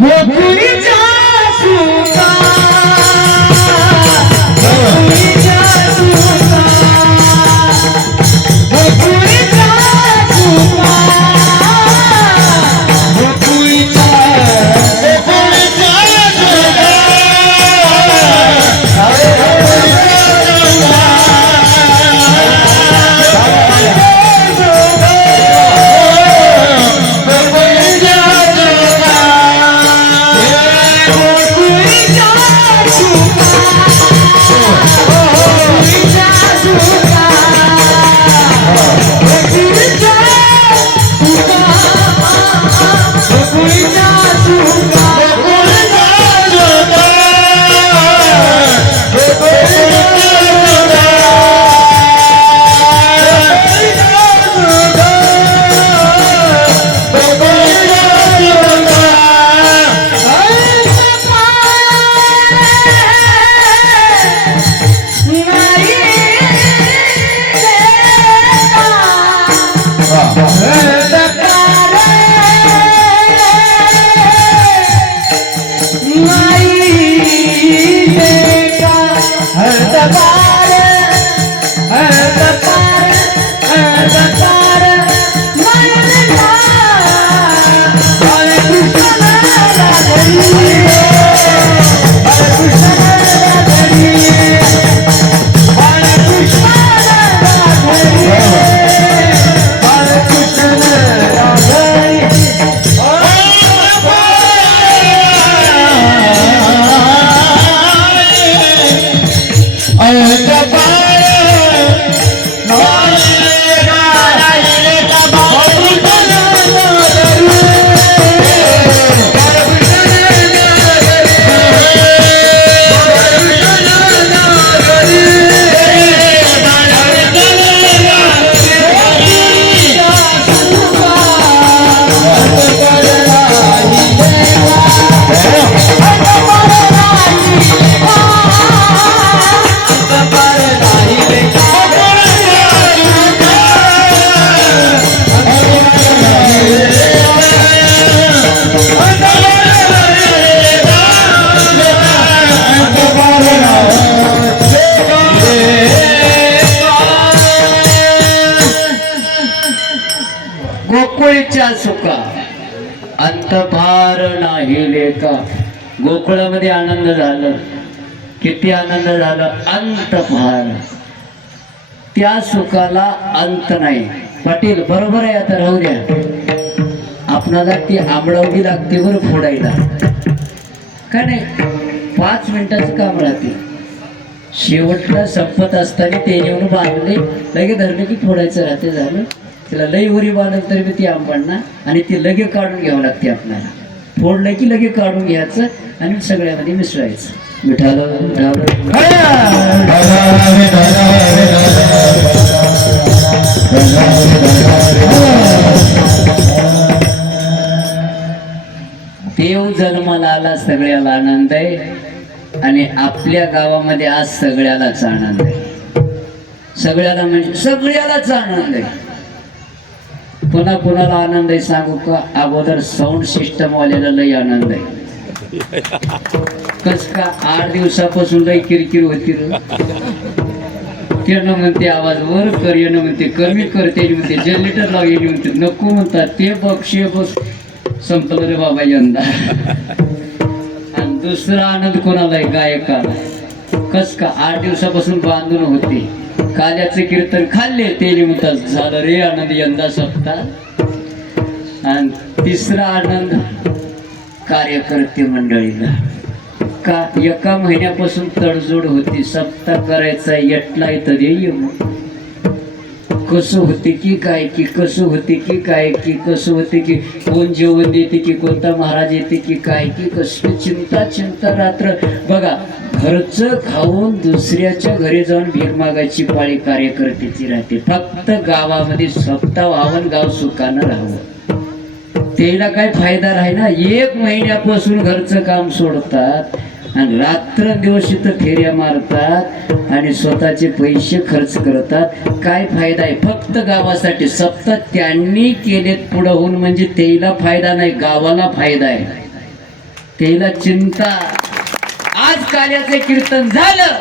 गोकुळच्या सुखा अंत फार नाही लेका. गोकुळामध्ये आनंद झालं. किती आनंद झाला? अंत फार. त्या सुखाला अंत नाही. पाटील बरोबर आहे, आता राहू द्या. आपणाला ती आंबळावडी लागते बरं फोडायला, का नाही? 5 मिनिटाचं काम राहते. शेवटला संपत असताना ते येऊन बांधले लगे धरले की फोडायचं राहते. झालं, तिला लई उरी बांधलं तरी ती आंबणणार आणि ती लगे काढून घ्यावं लागते आपल्याला. फोडलं की लगे काढून घ्यायचं आणि सगळ्यामध्ये मिसळायचं. मिठाला देव जन्माला आला, सगळ्याला आनंद आहे. आणि आपल्या गावामध्ये आज सगळ्यालाच आनंद आहे. सगळ्याला म्हणजे सगळ्यालाच आनंद आहे. पुन्हा कुणाला आनंद आहे सांगू का? अगोदर साऊंड सिस्टम वाल्याला लई आनंद आहे. कस का 8 दिवसापासून लई किरकिर होती. त्यानं म्हणते आवाज वर कर, येणं म्हणते कमी करते, म्हणते जनरेटर लाव, येणे म्हणते नको म्हणतात. ते बक्षे बस संपलं रे बाबा यंदा. आणि दुसरा आनंद कोणाला आहे? गायकाला. कस का 8 दिवसापासून बांधून होते. काल्याचं कीर्तन खाल्ले ते म्हणतात झालं रे आनंद यंदा सप्ताह. आणि तिसरा आनंद कार्यकर्ते मंडळीला. का एका महिन्यापासून तडजोड होती, सप्ताह करायचा येटला इथं ये. कसं होते की काय, की कसं होते की काय, की कसं होते की कोण जेवण देते, की कोणता महाराज येते की काय, की कसं चिंता चिंता रात्र. बघा, घरचं खाऊन दुसऱ्याच्या घरी जाऊन भीक मागायची पाळी कार्यकर्त्याची राहते. फक्त गावामध्ये सप्ताह व्हावं, गाव सुखानं राहावं. त्याला काय फायदा राहीना. 1 महिन्यापासून घरचं काम सोडतात आणि रात्रंदिवस इथं फेऱ्या मारतात आणि स्वतःचे पैसे खर्च करतात. काय फायदा आहे? फक्त गावासाठी सप्ताह त्यांनी केलेत पुढं होऊन, म्हणजे त्याला फायदा नाही, गावाला फायदा आहे. त्याला चिंता. आज कार्याचे कीर्तन झालं,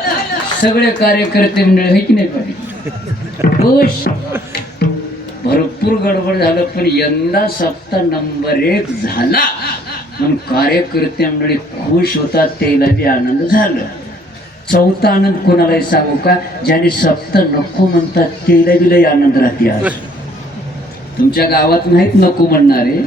सगळे कार्यकर्ते मंडळ आहे की नाही पाटील? खुश, भरपूर गडबड झालं, पण यंदा सप्ताह नंबर 1 झाला म्हणून कार्यकर्ते मंडळी खुश होतात. त्याला बी आनंद झाला. चौथा आनंद कोणालाही सांगू का? ज्याने सप्ताह नको म्हणतात त्याला बी लई आनंद राहते. आज तुमच्या गावात नाहीत नको म्हणणारे,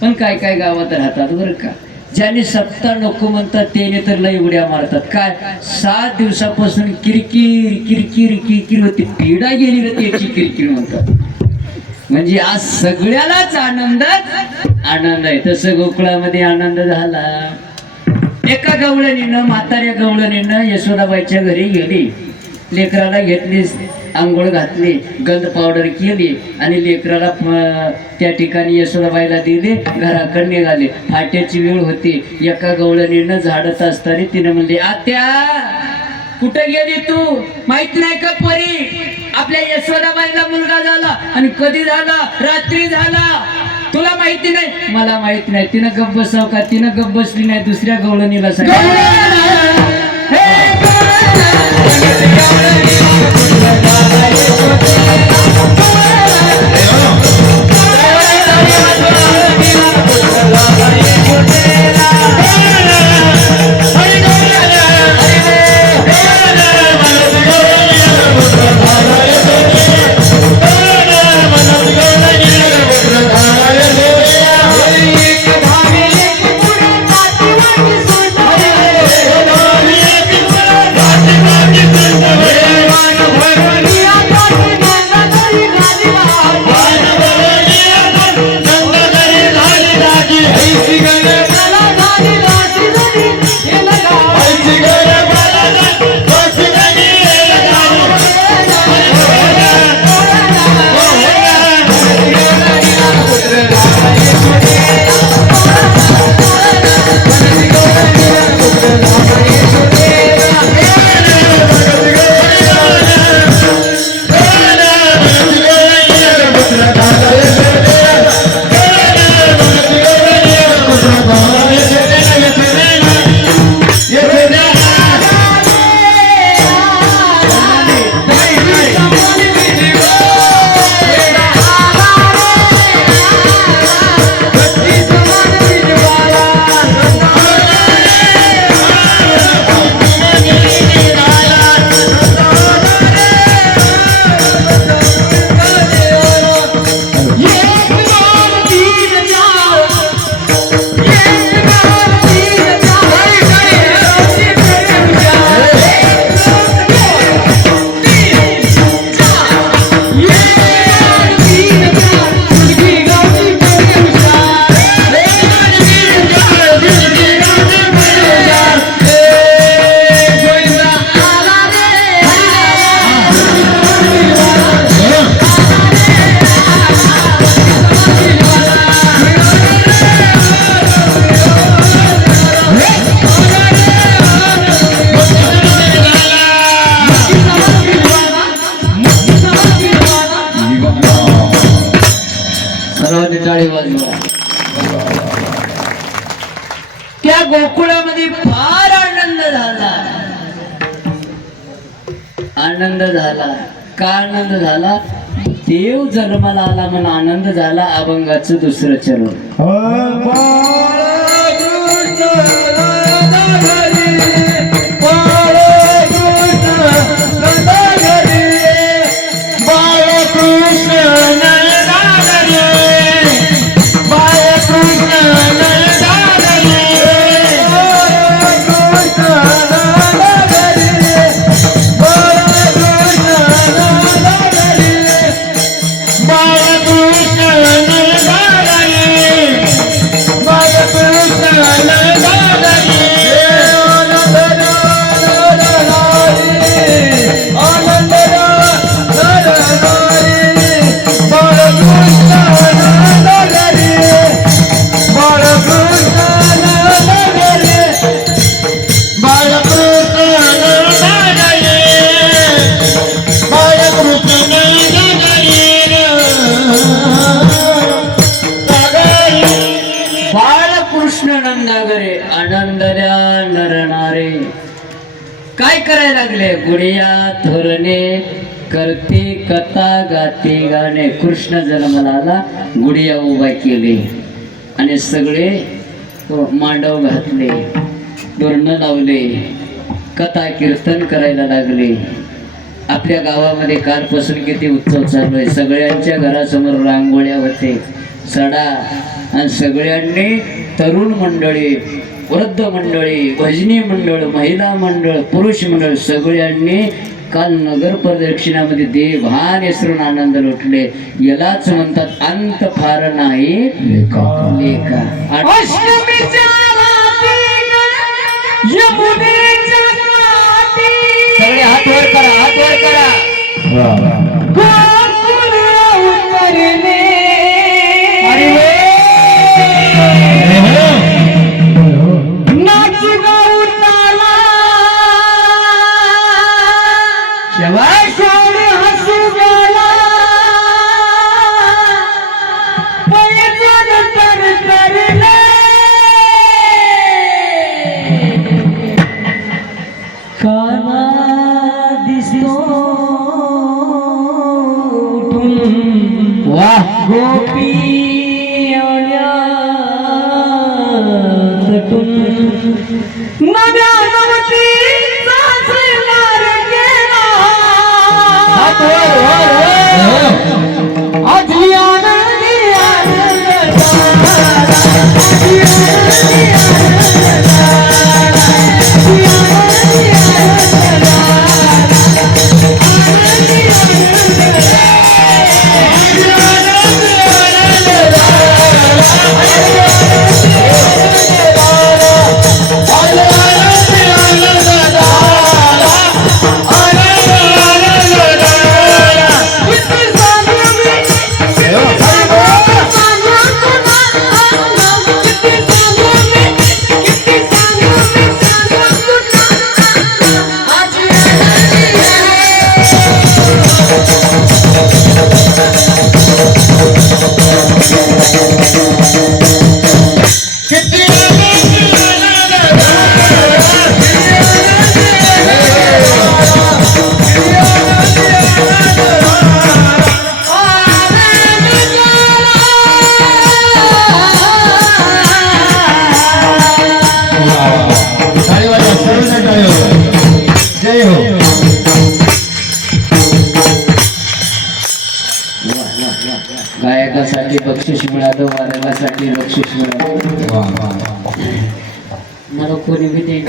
पण काय काय गावात राहतात बरं का. ज्याने सप्ताह नको म्हणतात त्याने तर लई उड्या मारतात. काय 7 दिवसापासून किरकिर किरकिर किरकिर होती, पिढा गेली ना त्याची किरकिर म्हणतात. म्हणजे आज सगळ्यालाच आनंद आहे. तसं गोकुळामध्ये आनंद झाला. एका गवळणीनं, म्हाताऱ्या गवळणीनं यशोदाबाईच्या घरी गेली. लेकराला घेतली, आंघोळ घातली, गंध पावडर केली आणि लेकराला त्या ठिकाणी यशोदाबाईला दिली. घराकडे निघाले. फाट्याची वेळ होती. एका गवळणीनं झाडत असताना तिनं म्हणली, आत्या कुठे गेली तू? माहित नाही का परी, आपल्या यशोदाबाईला मुलगा झाला. आणि कधी झाला? रात्री झाला. तुला माहिती नाही? मला माहित नाही. तिनं गप्प बसाव का? तिनं गप्प बसली नाही. दुसऱ्या गवळणीला सांगितलं, Hey, आनंद झाला. का आनंद झाला? देव जन्माला आला म्हणून आनंद झाला. अभंगाचं दुसरं चरण. आनंदल्या नरणारे काय करायला लागले? गुडिया थोरणे करते कथा गाते गाणे. कृष्ण जन्माला आला, गुडिया उभा केली आणि सगळे मांडव घातले, तोरण लावले, कथा कीर्तन करायला लागले. आपल्या गावामध्ये कालपासून किती उत्सव चालू आहे. सगळ्यांच्या घरासमोर रांगोळ्या होते, सडा, आणि सगळ्यांनी तरुण मंडळी, वृद्ध मंडळी, भजनी मंडळ, महिला मंडळ, पुरुष मंडळ सगळ्यांनी काल नगर प्रदक्षिणामध्ये देवभान विसरून आनंद लुटले. यालाच म्हणतात अंत फार नाही लेखा. सगळे हात वर करा, हात वर करा. गोपी गायकासाठी बक्षीस मिळालं, वादकासाठी बक्षीस मिळालं. मला कोणी बी देईल.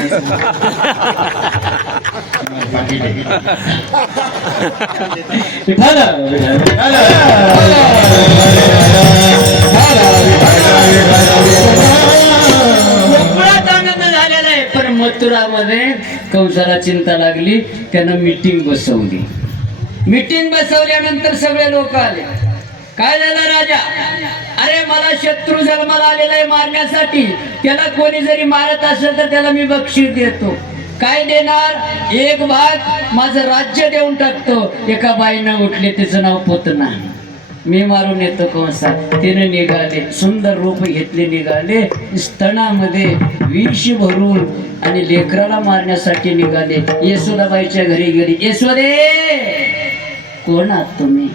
आनंद झालेला आहे. पण मथुरामध्ये कंसाला चिंता लागली, त्यानं मीटिंग बसवली. मीटिंग बसवल्यानंतर सगळे लोक आले. काय झालं राजा? अरे मला शत्रू जन्माला आलेला आहे मारण्यासाठी, त्याला कोणी जरी मारत असेल तर त्याला मी बक्षीस देतो. काय देणार? एक भाग माझं राज्य देऊन टाकतो. एका बाईनं उठले, तिचं नाव पोतना. मी मारून येतो कंसा. तिने निघाले, सुंदर रूप घेतले, निघाले. स्तनामध्ये विष भरून आणि लेकराला मारण्यासाठी निघाले. यशोदाबाईच्या घरी गेली. यशोदे, कोण आहात तुम्ही?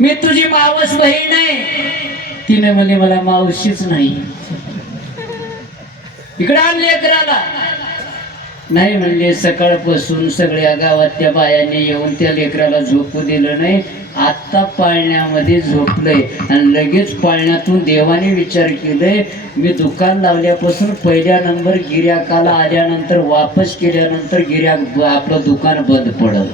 मी तुझी मावस बहीण आहे. तिने म्हणले मला मावशीच नाही. इकडे आण लेकराला. नाही म्हणले, सकाळपासून सगळ्या गावातल्या बायांनी येऊन त्या लेकराला झोपू दिलं नाही. आत्ता पाळण्यामध्ये झोपलंय आणि लगेच पाळण्यातून देवाने विचार केलंय, मी दुकान लावल्यापासून पहिल्या नंबर गिऱ्हाईकाला आल्यानंतर वापस केल्यानंतर गिऱ्हाईक आपलं दुकान बंद पडल.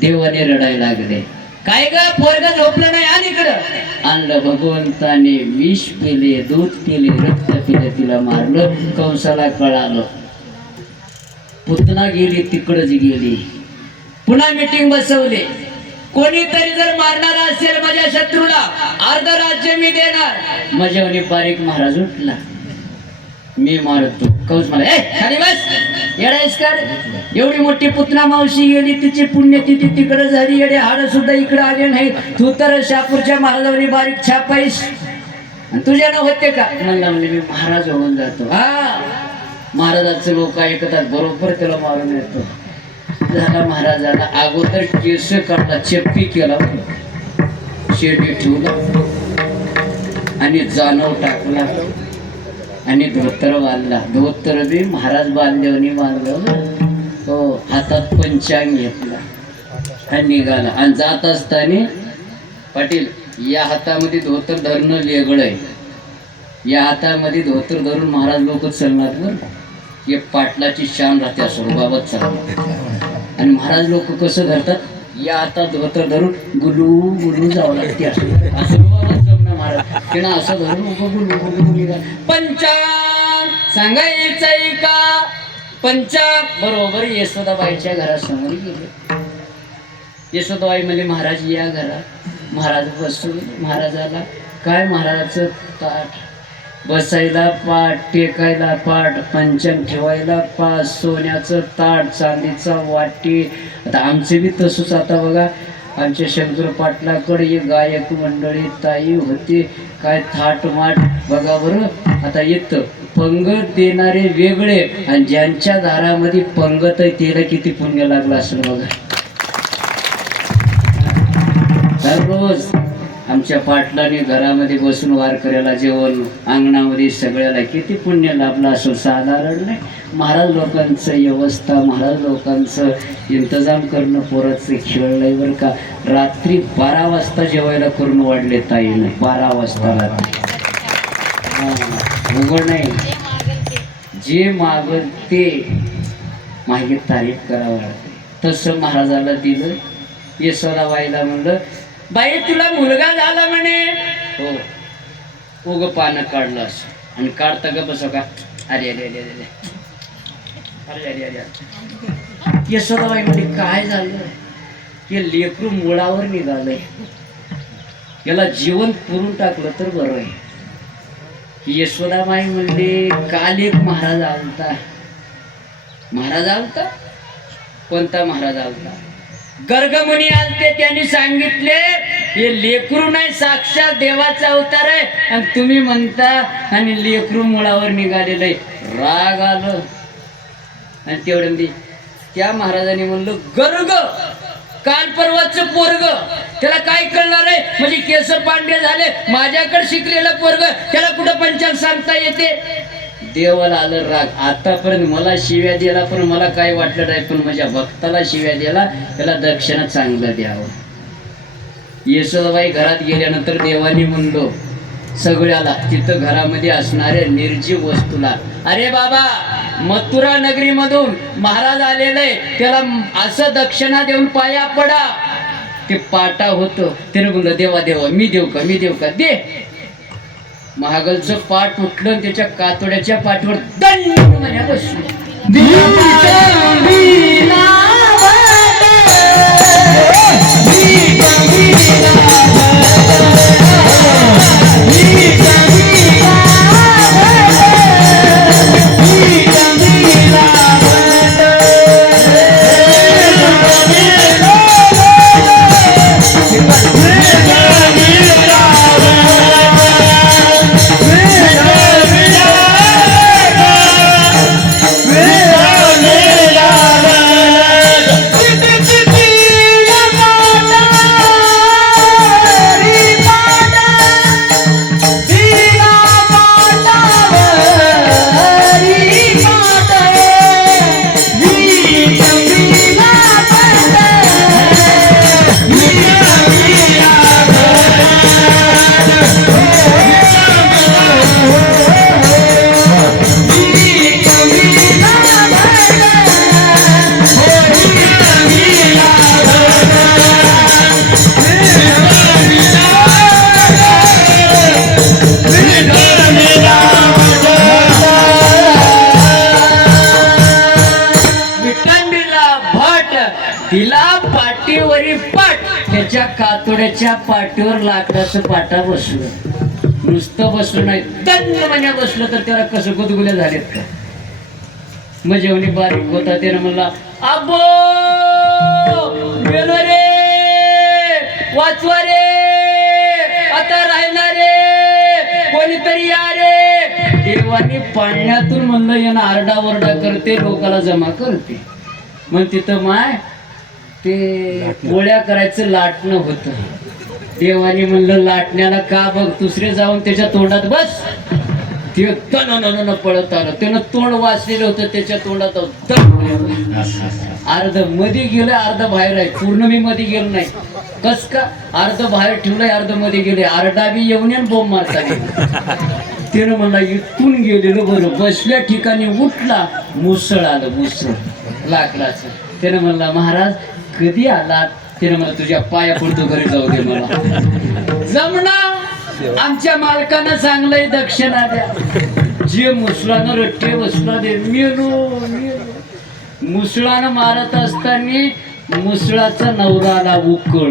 देवाने रडायला लागले. काय ग, पोरग झोपलं नाही, आणि इकडं आणलं. भगवंताने विष पिले, दूध पिले, रक्त पिले, तिला मारलं. कंसाला कळालं. पुतना गेली, तिकडच गेली. पुन्हा मीटिंग बसवले. कोणीतरी जर मारणार असेल माझ्या शत्रूला, अर्ध राज्य मी देणार. माझ्यावनी बारीक महाराज उठला. मी मारतो. कंस मला, ए खाली बस, येडायस का? एवढी मोठी पुतना मावशी गेली, तिची पुण्यतिथी तिकडे झाली. येडे हाड सुद्धा इकडे आले नाही. तू तर शापूरच्या महाराजावरी बारीक छापाईस, तुझ्यानं होते का? म्हणला म्हणजे मी महाराज होऊन जातो. हा, महाराजाचं लोक ऐकतात, बरोबर त्याला मारून येतो. झाला महाराजाला. अगोदर केस काढला, चेप्पी केला, शेडी ठेवला आणि जानव टाकला आणि धोतर बांधला. धोतर बी महाराज बांधल्याने बांधलं. हो, हातात पंचांग घेतला आणि निघाला. आणि जात असताना, पाटील, या हातामध्ये धोतर धरणं वेगळं आहे. या हातामध्ये धोतर धरून महाराज लोक चालणार बरं. हे पाटलाची शान राहते, स्वरूपाबाबत चालणार. आणि महाराज लोक कसं धरतात, या हातात धोतर धरून गुलू गुलू जावं लागते. असं जमणार महाराज, त्यांना असं धरून गुलू गुलू निघा. पंचांग सांगायचंय का? पंचांग बरोबर यशोदाबाईच्या घरासमोर गेले. यशोदाबाई म्हणले, महाराज या घरात. महाराज बसून महाराजाला काय, महाराजाचं ताट, बसायला पाट, टेकायला पाट, पंचम ठेवायला पाट, सोन्याचं ताट, चांदीचा वाटी. आता आमचे बी तसंच. आता बघा, आमच्या शंकर पाटलाकडे एक गायक मंडळी ताई होते. काय थाटमाट बघा बरं. आता येतं पंगत देणारे वेगळे आणि ज्यांच्या दारामध्ये पंगत आहे त्याला किती पुण्य लागलं असेल बघा. दररोज आमच्या पाटलाने घरामध्ये बसून वारकऱ्याला जेवण, अंगणामध्ये सगळ्याला किती पुण्य लाभलं असं साधारण नाही. महाराज लोकांचं व्यवस्था, महाराज लोकांचं इंतजाम करणं पोराचं खेळलंय बरं का. रात्री 12 वाजता जेवायला करून वाढले ताईने. 12 वाजता रात्री. उघड नाही, जे मागल ते मागे तारीफ करावं लागते. तसं महाराजाला दिलं. यशोदाबाईला म्हणलं, बाई तुला मुलगा झाला म्हणे. हो, उग पानं काढलं असं आणि काढता का बसो का? अरे अरे अरे अरे अरे अरे अरे. यशोदाबाई म्हणजे काय झालं, हे लेकरू मुळावर निघालंय, याला जीवन पुरून टाकलं तर बरं आहे. यशोदाबाई म्हणले, काल एक महाराज आलता. महाराज आलता? कोणता महाराज आलता? गर्गमुनी आलते. त्यांनी सांगितले, हे लेकरू नाही, साक्षात देवाचा अवतार आहे आणि तुम्ही म्हणता आणि लेकरू मुळावर निघालेलं आहे. राग आलं आणि तेवढ्या त्या महाराजांनी म्हणलं, गर्ग काल परवाचं पोरग, त्याला काय कळणार आहे? म्हणजे केस पांढरे झाले, माझ्याकडे शिकलेलं पोरग, त्याला कुठं पंचांग सांगता येते? देवाला आलं राग. आतापर्यंत मला शिव्या दिला पण मला काय वाटलं नाही, पण माझ्या भक्ताला शिव्या दिला, त्याला दक्षिणा चांगलं द्यावं. यशोदाबाई घरात गेल्यानंतर देवानी म्हणलो सगळ्याला, तिथं घरामध्ये असणाऱ्या निर्जीव वस्तूला, अरे बाबा मथुरा नगरीमधून महाराज आलेले, त्याला असं दक्षिणा देऊन पाया पडा. ते पाटा होतं. त्याने म्हणलं, देवा देवा मी देऊ का, मी देऊ का, दे. महागलचं पाठ उठलं, त्याच्या कातोड्याच्या पाठवर दंड म्हण्या बसलो. तिला पाठीवरी पाट, त्याच्या कातोड्याच्या पाठीवर लाकडाचं पाटा बसलं. नुसतं बसलं नाही, तन्न महिन्या बसलं तर त्याला कसं गुदगुल्या झालेत का. मग जेवणी बारीक होता, त्यानं म्हणला आबो गेलो रे, वाचवा रे, आता राहिला रे, कोणीतरी या रे. देवानी पाण्यातून म्हणलं यांना आरडाओरडा करते, लोकाला जमा करते. मग तिथं माय ते पोळ्या करायचं लाटणं होतं. देवानी म्हणलं लाटण्याला का बघ, दुसरे जाऊन त्याच्या तोंडात बस. ते तन पळत आलं, त्यानं तोंड वाचलेलं होतं, त्याच्या तोंडात अर्ध मध्ये गेलं, अर्ध बाहेर आहे. पूर्ण मी मध्ये गेलो नाही. कस का, अर्ध बाहेर ठेवलंय, अर्ध मध्ये गेले. आरडा बी येऊन बोंब मारता गेले. त्यानं म्हणला इथून गेलेलो बरं. बसल्या ठिकाणी उठला, मुसळ आलं, मुसळ लाकडाचं. त्यानं म्हणला महाराज कधी आलात. त्यानं मला तुझ्या पाया पडतो, घरी जाऊ दे मला. जमना, आमच्या मालकानं सांगलंय दक्षिणा द्या. जे मुसळानं रट्टे बसला दे. मेलो. मुसळानं मारत असताना मुसळाचा नवरा आला उकळ.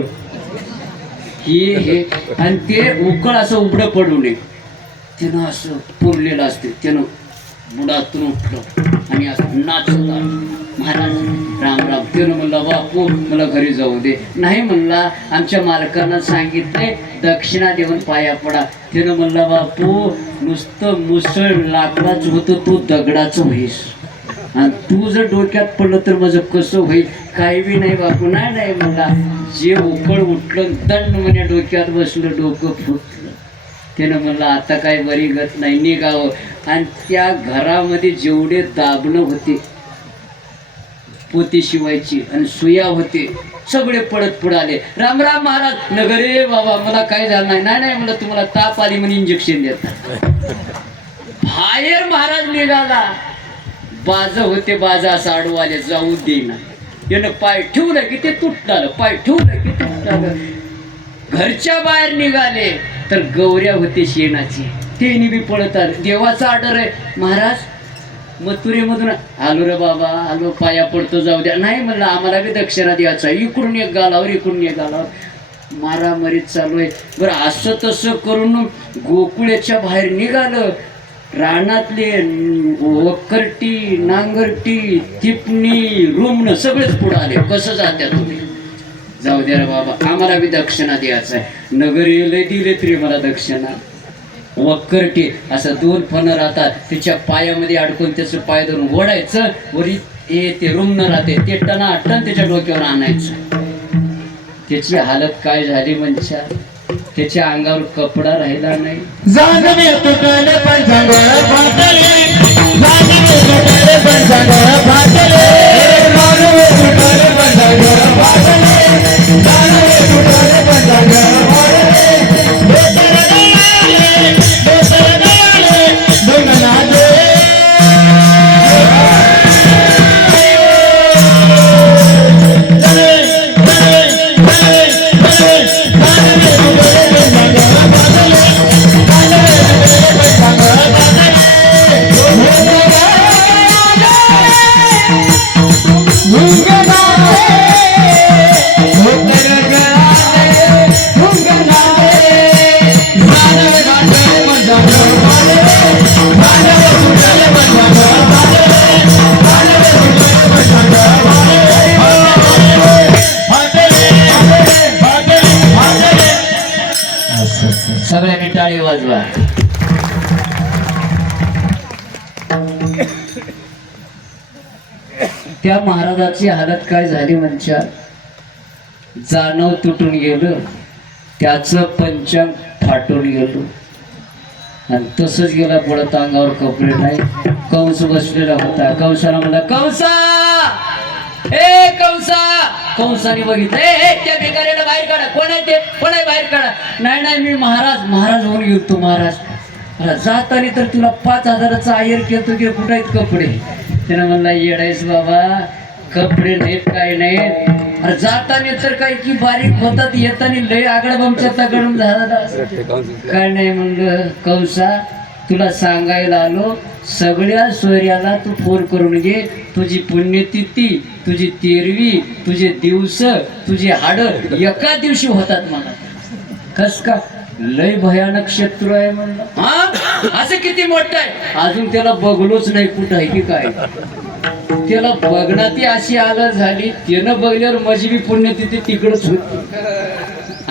हे आणि ते उकळ असं उघडं पडू नये, त्यानं असं पुरलेलं असते. त्यानं बुडातून उठलं आणि असं नाचला. महाराज राम राम. त्यानं म्हणला बापू मला घरी जाऊ दे. नाही म्हणला, आमच्या मालकानं सांगितलंय दक्षिणा देऊन पाया पडा. त्यानं म्हणला बापू नुसतं मुसळ लाकडाच होतं, तू दगडाचं होईस. आणि तू जर डोक्यात पडलं तर माझं कसं होईल. काही बी नाही बापू. नाही म्हणला, जे उकळ उठलं दंड म्हणे डोक्यात बसलं, डोकं फुटलं. त्यानं म्हणलं आता काय बरी गत नाही, निघावं. आणि त्या घरामध्ये जेवढे दाबणं होते, पोती शिवायची आणि सुया होते, सगळे पडत पडाले. राम राम महाराज. नगरे बाबा मला काय झालं नाही. नाही म्हणलं, तुम्हाला ताप आली म्हणून इंजेक्शन देतात. बाहेर महाराज निघाला. बाजा होते, बाजा असं आडू आले, जाऊ देईना. यानं पाय ठेवलं की ते तुटलं, पाय ठेवलं की तुटलं. घरच्या बाहेर निघाले तर गौऱ्या होते शेणाची, तेनी बी पळत आले. देवाचा ऑर्डर आहे महाराज. मथुरेमधून आलो रे बाबा, आलो, पाया पडतो, जाऊ द्या. नाही म्हणलं, आम्हाला बी दक्षिणा द्यायचा. इकडून एक गालावर, इकडून एक गालावर मारामारीत चालू आहे. बरं असं तसं करून गोकुळाच्या बाहेर निघालं. रानातले वक्करटी, नांगरटी, तिपणी, रुमण सगळेच पुढे आले. कसं जात्या तुम्ही. जाऊ द्या रे बाबा, आम्हाला बी दक्षिणा द्यायचा आहे. नगरी लय दिले तरी मला दक्षिणा. वक्करटी असं 2 फणं राहतात, तिच्या पायामध्ये अडकून त्याचं पाय धरून ओढायचं. वरी ते रुमणं राहते, ते टना त्याच्या डोक्यावर आणायचं. त्याची हालत काय झाली म्हणजे त्याच्या अंगावर कपडा राहिला नाही. सगळ्यांनी टाळी वाजवा. त्या महाराजाची हालत काय झाली म्हणजे जाणव तुटून गेलं, त्याचं पंचांग फाटून गेलं आणि तसंच गेला पडत. अंगावर कपडे नाही. कंस बसलेला होता. कंसाला म्हणला कंसा, ए कंसा. कंसाने बघितलं, त्या भिकाऱ्याला बाहेर काढा. कोण आहे ते, कोण आहे, बाहेर काढा. नाही मी महाराज होऊन गेलो. तू महाराज जातानी तर तुला 5,000चा आयर केलं की कुठे आहेत कपडे. त्यानं म्हणला येडायस बाबा, कपडे नाहीत काय नाही. अरे जाताना तर काही की बारीक होतात, येताना लय आगड बमच्या गरम झाला. काय नाही म्हणलं कंसा, तुला सांगायला आलो. सगळ्या सोयऱ्याला तू फोन करून घे, तुझी पुण्यतिथी, तुझी तेरवी, तुझे दिवस, तुझे हाड एका दिवशी होतात मला. कस का? लय भयानक शत्रू आहे म्हणलं. हा असं किती मोठं आहे? अजून त्याला बघलोच नाही कुठं आहे की काय. त्याला बघण्याची अशी आलं झाली, त्यानं बघल्यावर माझी बी पुण्यतिथी तिकडच होती.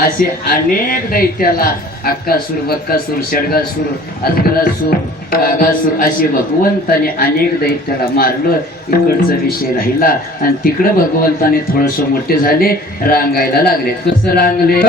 असे अनेक दैत्याला अक्कासूर, बक्कासूर, षडगासूर, अजगरासूर, कागासूर असे भगवंताने अनेक दैत्याला मारलं. इकडचा विषय राहिला आणि तिकडं भगवंताने थोडस मोठे झाले, रांगायला लागले. कसं रांगले?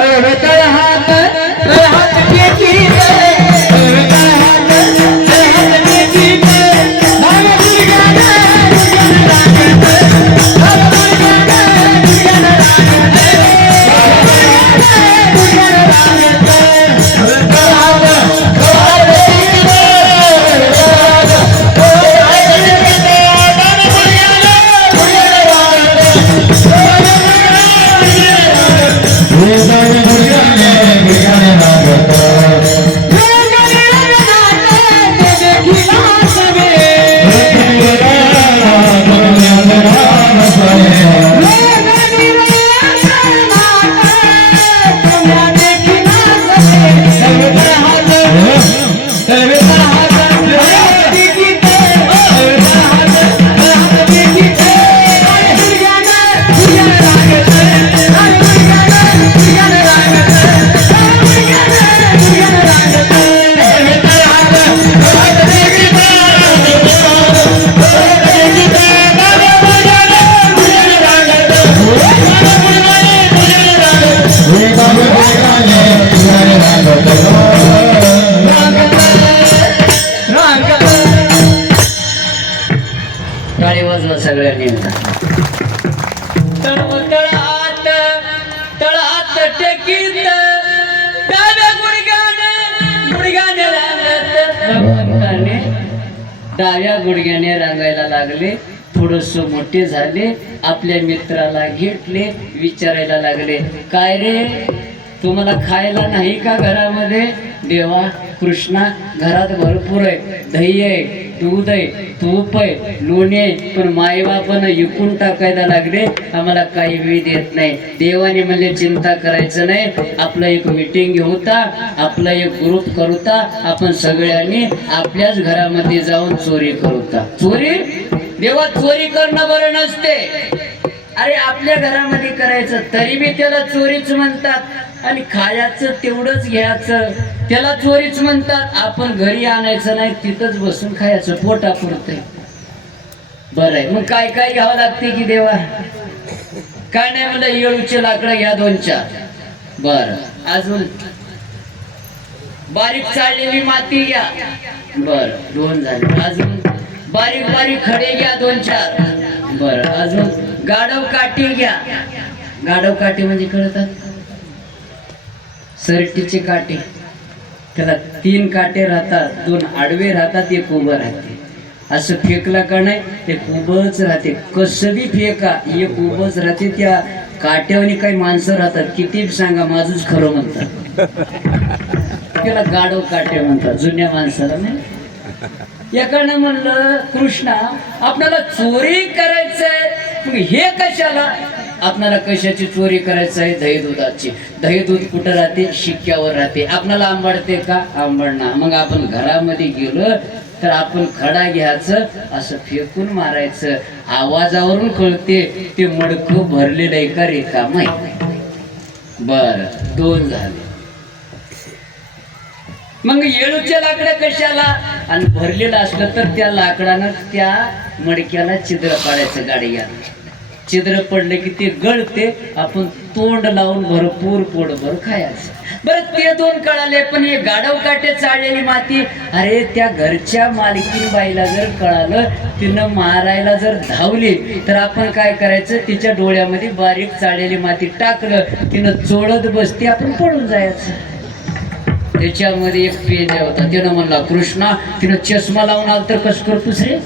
टाळी वाजवा सगळ्यांनी. तळहात तळहात टेकीत डाव्या गुडघ्याने रांगत. भगवंताने डाव्या गुडघ्याने रांगायला लागले. थोडस मोठे झाले, आपल्या मित्राला घेतले, विचारायला लागले, काय रे तुम्हाला खायला नाही का घरामध्ये? देवा कृष्णा, घरात भरपूर आहे, दही आहे, दूध आहे, तूप आहे, लोणी आहे, पण मायबापानं विकून टाकायला लागले, आम्हाला काही वेळ देत नाही. देवाने म्हणले चिंता करायचं नाही, आपलं एक मीटिंग घेऊता, आपला एक ग्रुप करूता, आपण सगळ्यांनी आपल्याच घरामध्ये जाऊन चोरी करूता. चोरी? देवा चोरी करणं बरं नसते. अरे आपल्या घरामध्ये करायचं तरी बी त्याला चोरीच म्हणतात, आणि खायचं तेवढंच घ्यायचं त्याला चोरीच म्हणतात. आपण घरी आणायचं नाही, तिथंच बसून खायचं पोटापुरतंय. बरं आहे, मग काय काय घ्यावं लागते की देवा? काय नाही म्हणलं, येळूचे लाकडं घ्या 2-4. बरं. अजून बारीक चाळलेली माती घ्या. बरं, 2 झाले. अजून बारीक बारीक खडे घ्या 2-4. बरं, अजून गाढव काठी घ्या. गाढव काठी म्हणजे कळतात? सरटीचे काटे. त्याला 3 काटे राहतात, 2 आडवे राहतात, 1 उभं राहते. असं फेकला का नाही ते उभंच राहते. कसं बी फेका, 1 उभंच राहते. त्या काट्यावनी काही माणसं राहतात, किती सांगा माझंच खरं म्हणतात. त्याला गाढव काटे म्हणतात, जुन्या माणसाला नाही. याकडनं म्हणलं कृष्णा आपल्याला चोरी करायचंय, मग हे कशाला? आपल्याला कशाची चोरी करायचं आहे? दही दुधाची. दही दूध कुठं राहते? शिक्क्यावर राहते. आपल्याला आंबडते का? आंबडना. मग आपण घरामध्ये गेलो तर आपण खडा घ्यायचं, असं फेकून मारायचं. आवाजावरून कळते ते मडकं भरलेलं आहे का रिकाम आहे. बर, 2 झाले. मग येळूच्या लाकडं कशाला? आणि भरलेलं असलं तर त्या लाकडानं त्या मडक्याला छिद्र पाडायचं गाडीयाला. छिद्र पडले की ते गळते, आपण तोंड लावून भरपूर पोटभर खायचं. बरं ते 2 कळाले, पण हे गाढव काटे चाळलेली माती, अरे त्या घरच्या मालकीन बाईला जर कळालं, तिनं मारायला जर धावली तर आपण काय करायचं? तिच्या डोळ्यामध्ये बारीक चाळलेली माती टाकलं, तिनं चोळत बसते, आपण पळून जायचं. त्याच्यामध्ये एक पेज होता, त्यानं म्हणला कृष्णा तिनं चष्मा लावून आलं तर कसं करतोस रे?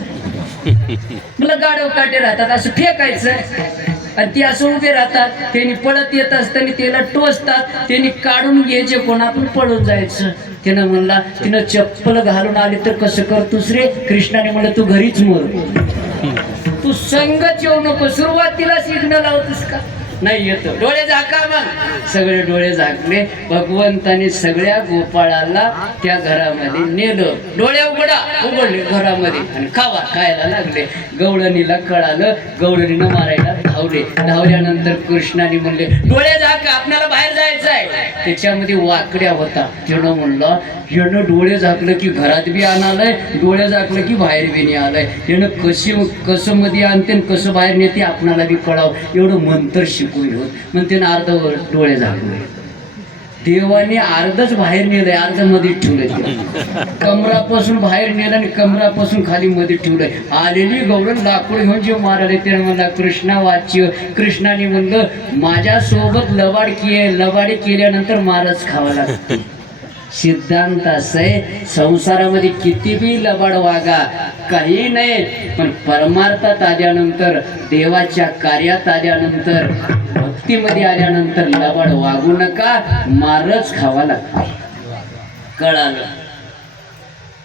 मला गाढव काटे राहतात, असं फेकायचं आणि ती असं उभे राहतात. त्यांनी पळत येत असताना त्याला टोचतात, त्यांनी काढून घ्यायचे कोण, आपण पळून जायचं. तिनं म्हणला तिनं चप्पल घालून आली तर कसं करतोस रे? कृष्णाने म्हणलं तू घरीच मर, तू संगत येऊ नको. सुरुवातीला सिग्नल लावतोस का? नाही येतो. डोळे झाका. मग सगळे डोळे झाकले. भगवंताने सगळ्या गोपाळाला त्या घरामध्ये नेलं. डोळे उघडले घरामध्ये आणि खायला लागले. गवळणीला कळालं, गवळणीनं मारायला धावले. धावल्यानंतर कृष्णाने म्हणले डोळे झाका, आपल्याला बाहेर जायचं आहे. त्याच्यामध्ये वाकड्या होता. त्यानं म्हणलं यानं डोळे झाकलं की घरात बी आणालंय, डोळे झाकलं की बाहेर बी नाही आलंय. यानं कसं मध्ये आणते आणि कसं बाहेर नेते आपणाला बी कळावं, एवढं मंत्र शिकून मग त्यानं अर्ध डोळे झाकले. देवाने अर्धच बाहेर नेलंय, अर्ध मध्ये ठेवलंय. कमरापासून बाहेर नेलं आणि कमरापासून खाली मध्ये ठेवलंय. आलेली गवळण लाकूड घेऊन जे माराले त्यानं म्हणला कृष्णा वाच्य. कृष्णाने म्हणलं माझ्यासोबत लबाडी केल्यानंतर मारच खावा लागतो. सिद्धांत असं आहे, संसारामध्ये किती बी लबाड वागा काही नाही, पण परमार्थात आल्यानंतर, देवाच्या कार्यात आल्यानंतर, भक्तीमध्ये आल्यानंतर लबाड वागू नका, मारच खावा लागतो. कळालं?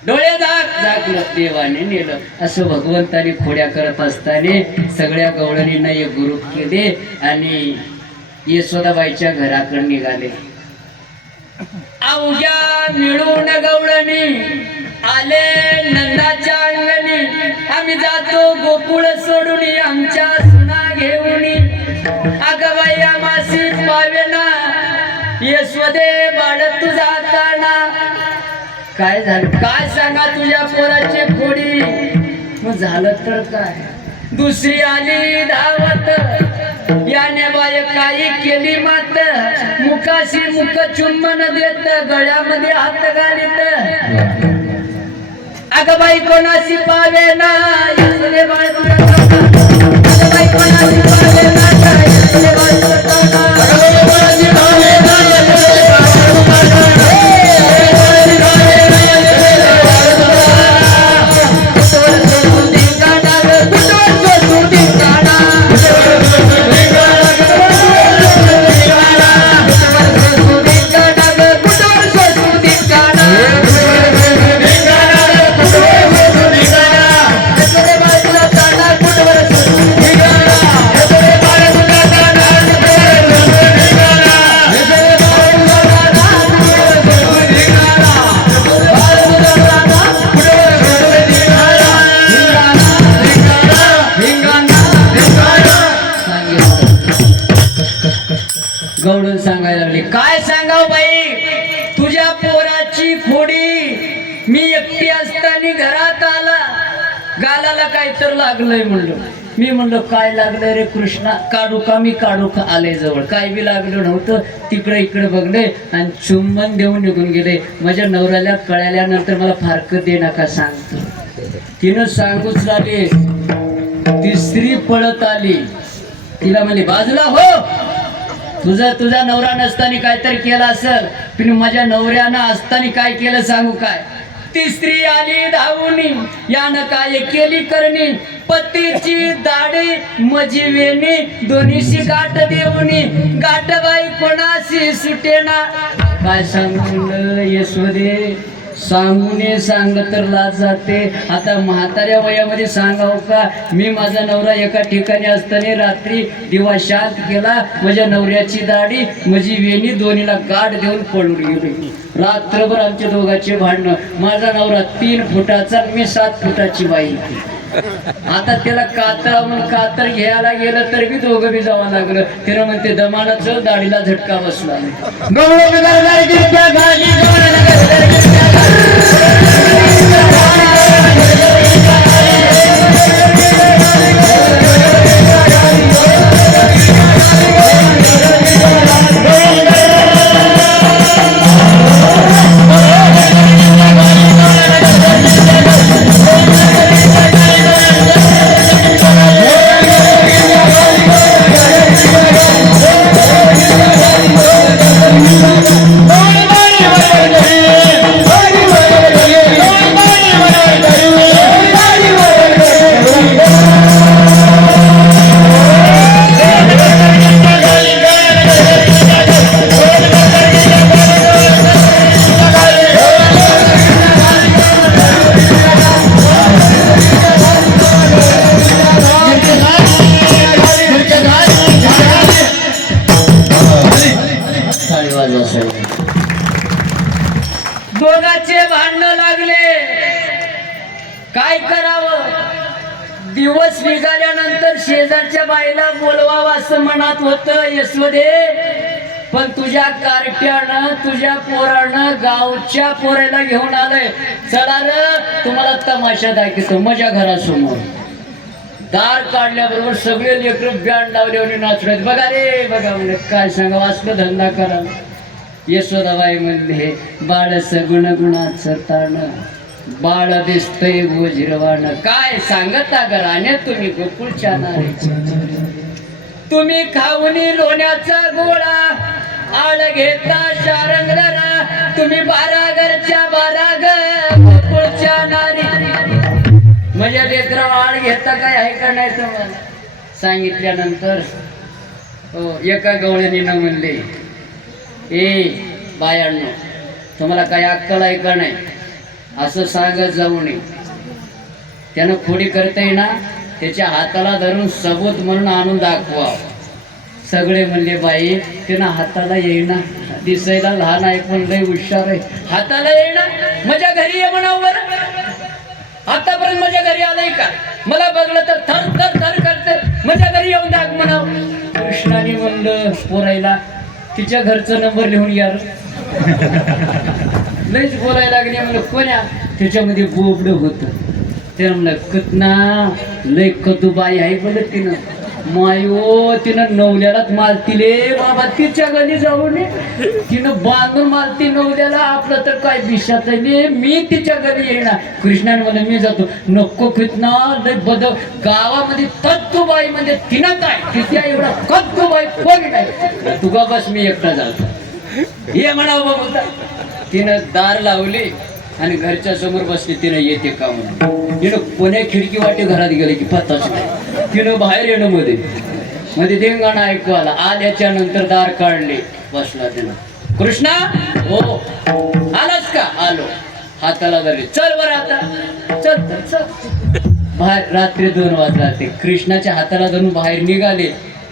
डोळे झाकलं, देवाने नेलं. असं भगवंताने खोड्या करत असताना सगळ्या गवळणींना एक ग्रुप केले आणि यशोदाबाईच्या घराकडे निघाले. अवघ्या मिळून गवळणी आले नंदाच्या अंगणी, आम्ही जातो गोकुळ सोडून आमच्या सुना घेऊन. अगं बाई आमासी पावेना यशोदे बाळ तू जाताना. काय झालं? काय सांगा तुझ्या पोराची खोडी? मग झालं तर काय? दुसरी आली धावत, याने बाय काही केली मात, मुखाशी मुख चुंबन देत, गळ्यामध्ये हात घालीत. अगं बाई कोणाशी पावेना यशोदे बाळ तू जाताना. अगं बाई कोणाशी पावेना यशोदे बाळ तू जाताना. अगं बाई कोणाशी पावेना यशोदे बाळ तू जाताना. गवळण सांगायला लागली. काय सांगाव बाई, तुझ्या पोराची खोडी. मी एकटी असताना घरात आला, गालाला काय तर लागलंय म्हणलं. मी म्हणलं काय लागलंय रे कृष्णा? काढू का? मी काढू का? आले जवळ. काय बी लागलं नव्हतं. तिकडे इकडे बघले आणि चुंबन देऊन निघून गेले. माझ्या नवऱ्याला कळल्यानंतर मला फारकत दे नका सांगतो. तिनं सांगूच लागले. तिसरी पळत आली. तिला म्हणली बाजूला हो, तुझा नवरा नसताना काहीतरी केलं असेल, पण माझ्या नवऱ्यानं असताना काय केलं सांगू काय? तिसरी आली धावूनी, यानं काय केली करणी, पतीची दाढी मजीवेनी, दोन्हीशी गाठ देऊनी, गाठबाई कोणाशी सुटेना. काय सांगून यशोदे? सांगून सांगलं तर लाज जाते. आता म्हाताऱ्या वयामध्ये सांगाव का? मी माझा नवरा एका ठिकाणी असताना रात्री दिवा शांत केला, माझ्या नवऱ्याची दाढी माझी वेणी दोन्हीला गाठ देऊन पळून गेलो. रात्रभर आमच्या दोघांचे भांडणं. माझा नवरा 3 फुटाचा, मी 7 फुटाची बाई. आता त्याला कातर घ्यायला गेलं तर बी दोघं बी जावं लागलं. त्याला म्हणते दमानाचं दाढीला झटका बसला. दिवस निघाल्यानंतर शेजारच्या बाईला बोलवावं असं मनात होतं यशोदे, पण तुझ्या कार्ट्यानं तुझ्या पोरानं गावच्या पोराला घेऊन आलंय. चला र तुम्हाला तमाशा दाखवतो माझ्या घरासमोर. दार काढल्याबरोबर सगळे लेकरं बँड लावले आणि नाचले. बघा रे बघा म्हणजे काय सांगा वाचलं धंदा करा. यशोदाबाई म्हणले बाळ सगुण गुणाचं ताण, बाळ दिसतंय गोजिरवाण. काय सांगता घराण्यात तुम्ही गोकुळच्या नारीच्या, तुम्ही खाऊनी लोण्याचा गोळा, आळ घेता शारंगधरा, तुम्ही बारागरच्या बाराग गोकुळच्या नारी. म्हणजे लेकरं आळ घेता काय आहे का नाही तुम्हाला सांगितल्यानंतर एका गवळणीनं म्हणले, ए बायांनो तुम्हाला काय अक्कल आहे का नाही असं सांगत जाऊ नये. त्यानं खोडी करता ना त्याच्या हाताला धरून सबूत म्हणून आणून दाखवा. सगळे म्हणले बाई त्यानं हाताला येईना, दिसायला लहान आहे पण लय हुशार आहे. हाताला येईना माझ्या घरी ये म्हणावं बरं. आतापर्यंत माझ्या घरी आलंय का? मला बघलं तर थर थर थर करते. माझ्या घरी येऊन दाख म्हणाव. कृष्णाने म्हणलं पोरायला तिच्या घरचा नंबर लिहून या. लयच बोलायला लागले. म्हणलं कोण्या? त्याच्यामध्ये बोबड होत. ते म्हणलं कतना लय कदूबाई आहे बोलत तिनं. मायो तिनं नवल्यालाच मालतीले बाबा. तिच्या घरी जाऊन तिनं बांधून मालती नवल्याला. आपलं तर काय दिशात मी तिच्या घरी येणार. कृष्णाने म्हणलं मी जातो. नको कितना लय बद गावामध्ये तत्वबाई म्हणजे तिनं काय तिच्या एवढा कत्तूबाई कोणी नाही. तुगा बस मी एकटा जातो. हे म्हणावं बाबा. तिनं दार लावली आणि घरच्या समोर बसली. तिनं येते का म्हणून. तिनं कोण्या खिडकी वाटे घरात गेले की पत्ताच नाही. तिनं बाहेर येणं मध्ये धिंगाणा ऐकू आला. आल्याच्या नंतर दार काढले. बसला तिनं. कृष्णा हो आलास का? आलो. हाताला धरले. चल बरं आता चल चल. बाहेर रात्री 2 वाजला. ते कृष्णाच्या हाताला धरून बाहेर निघाले.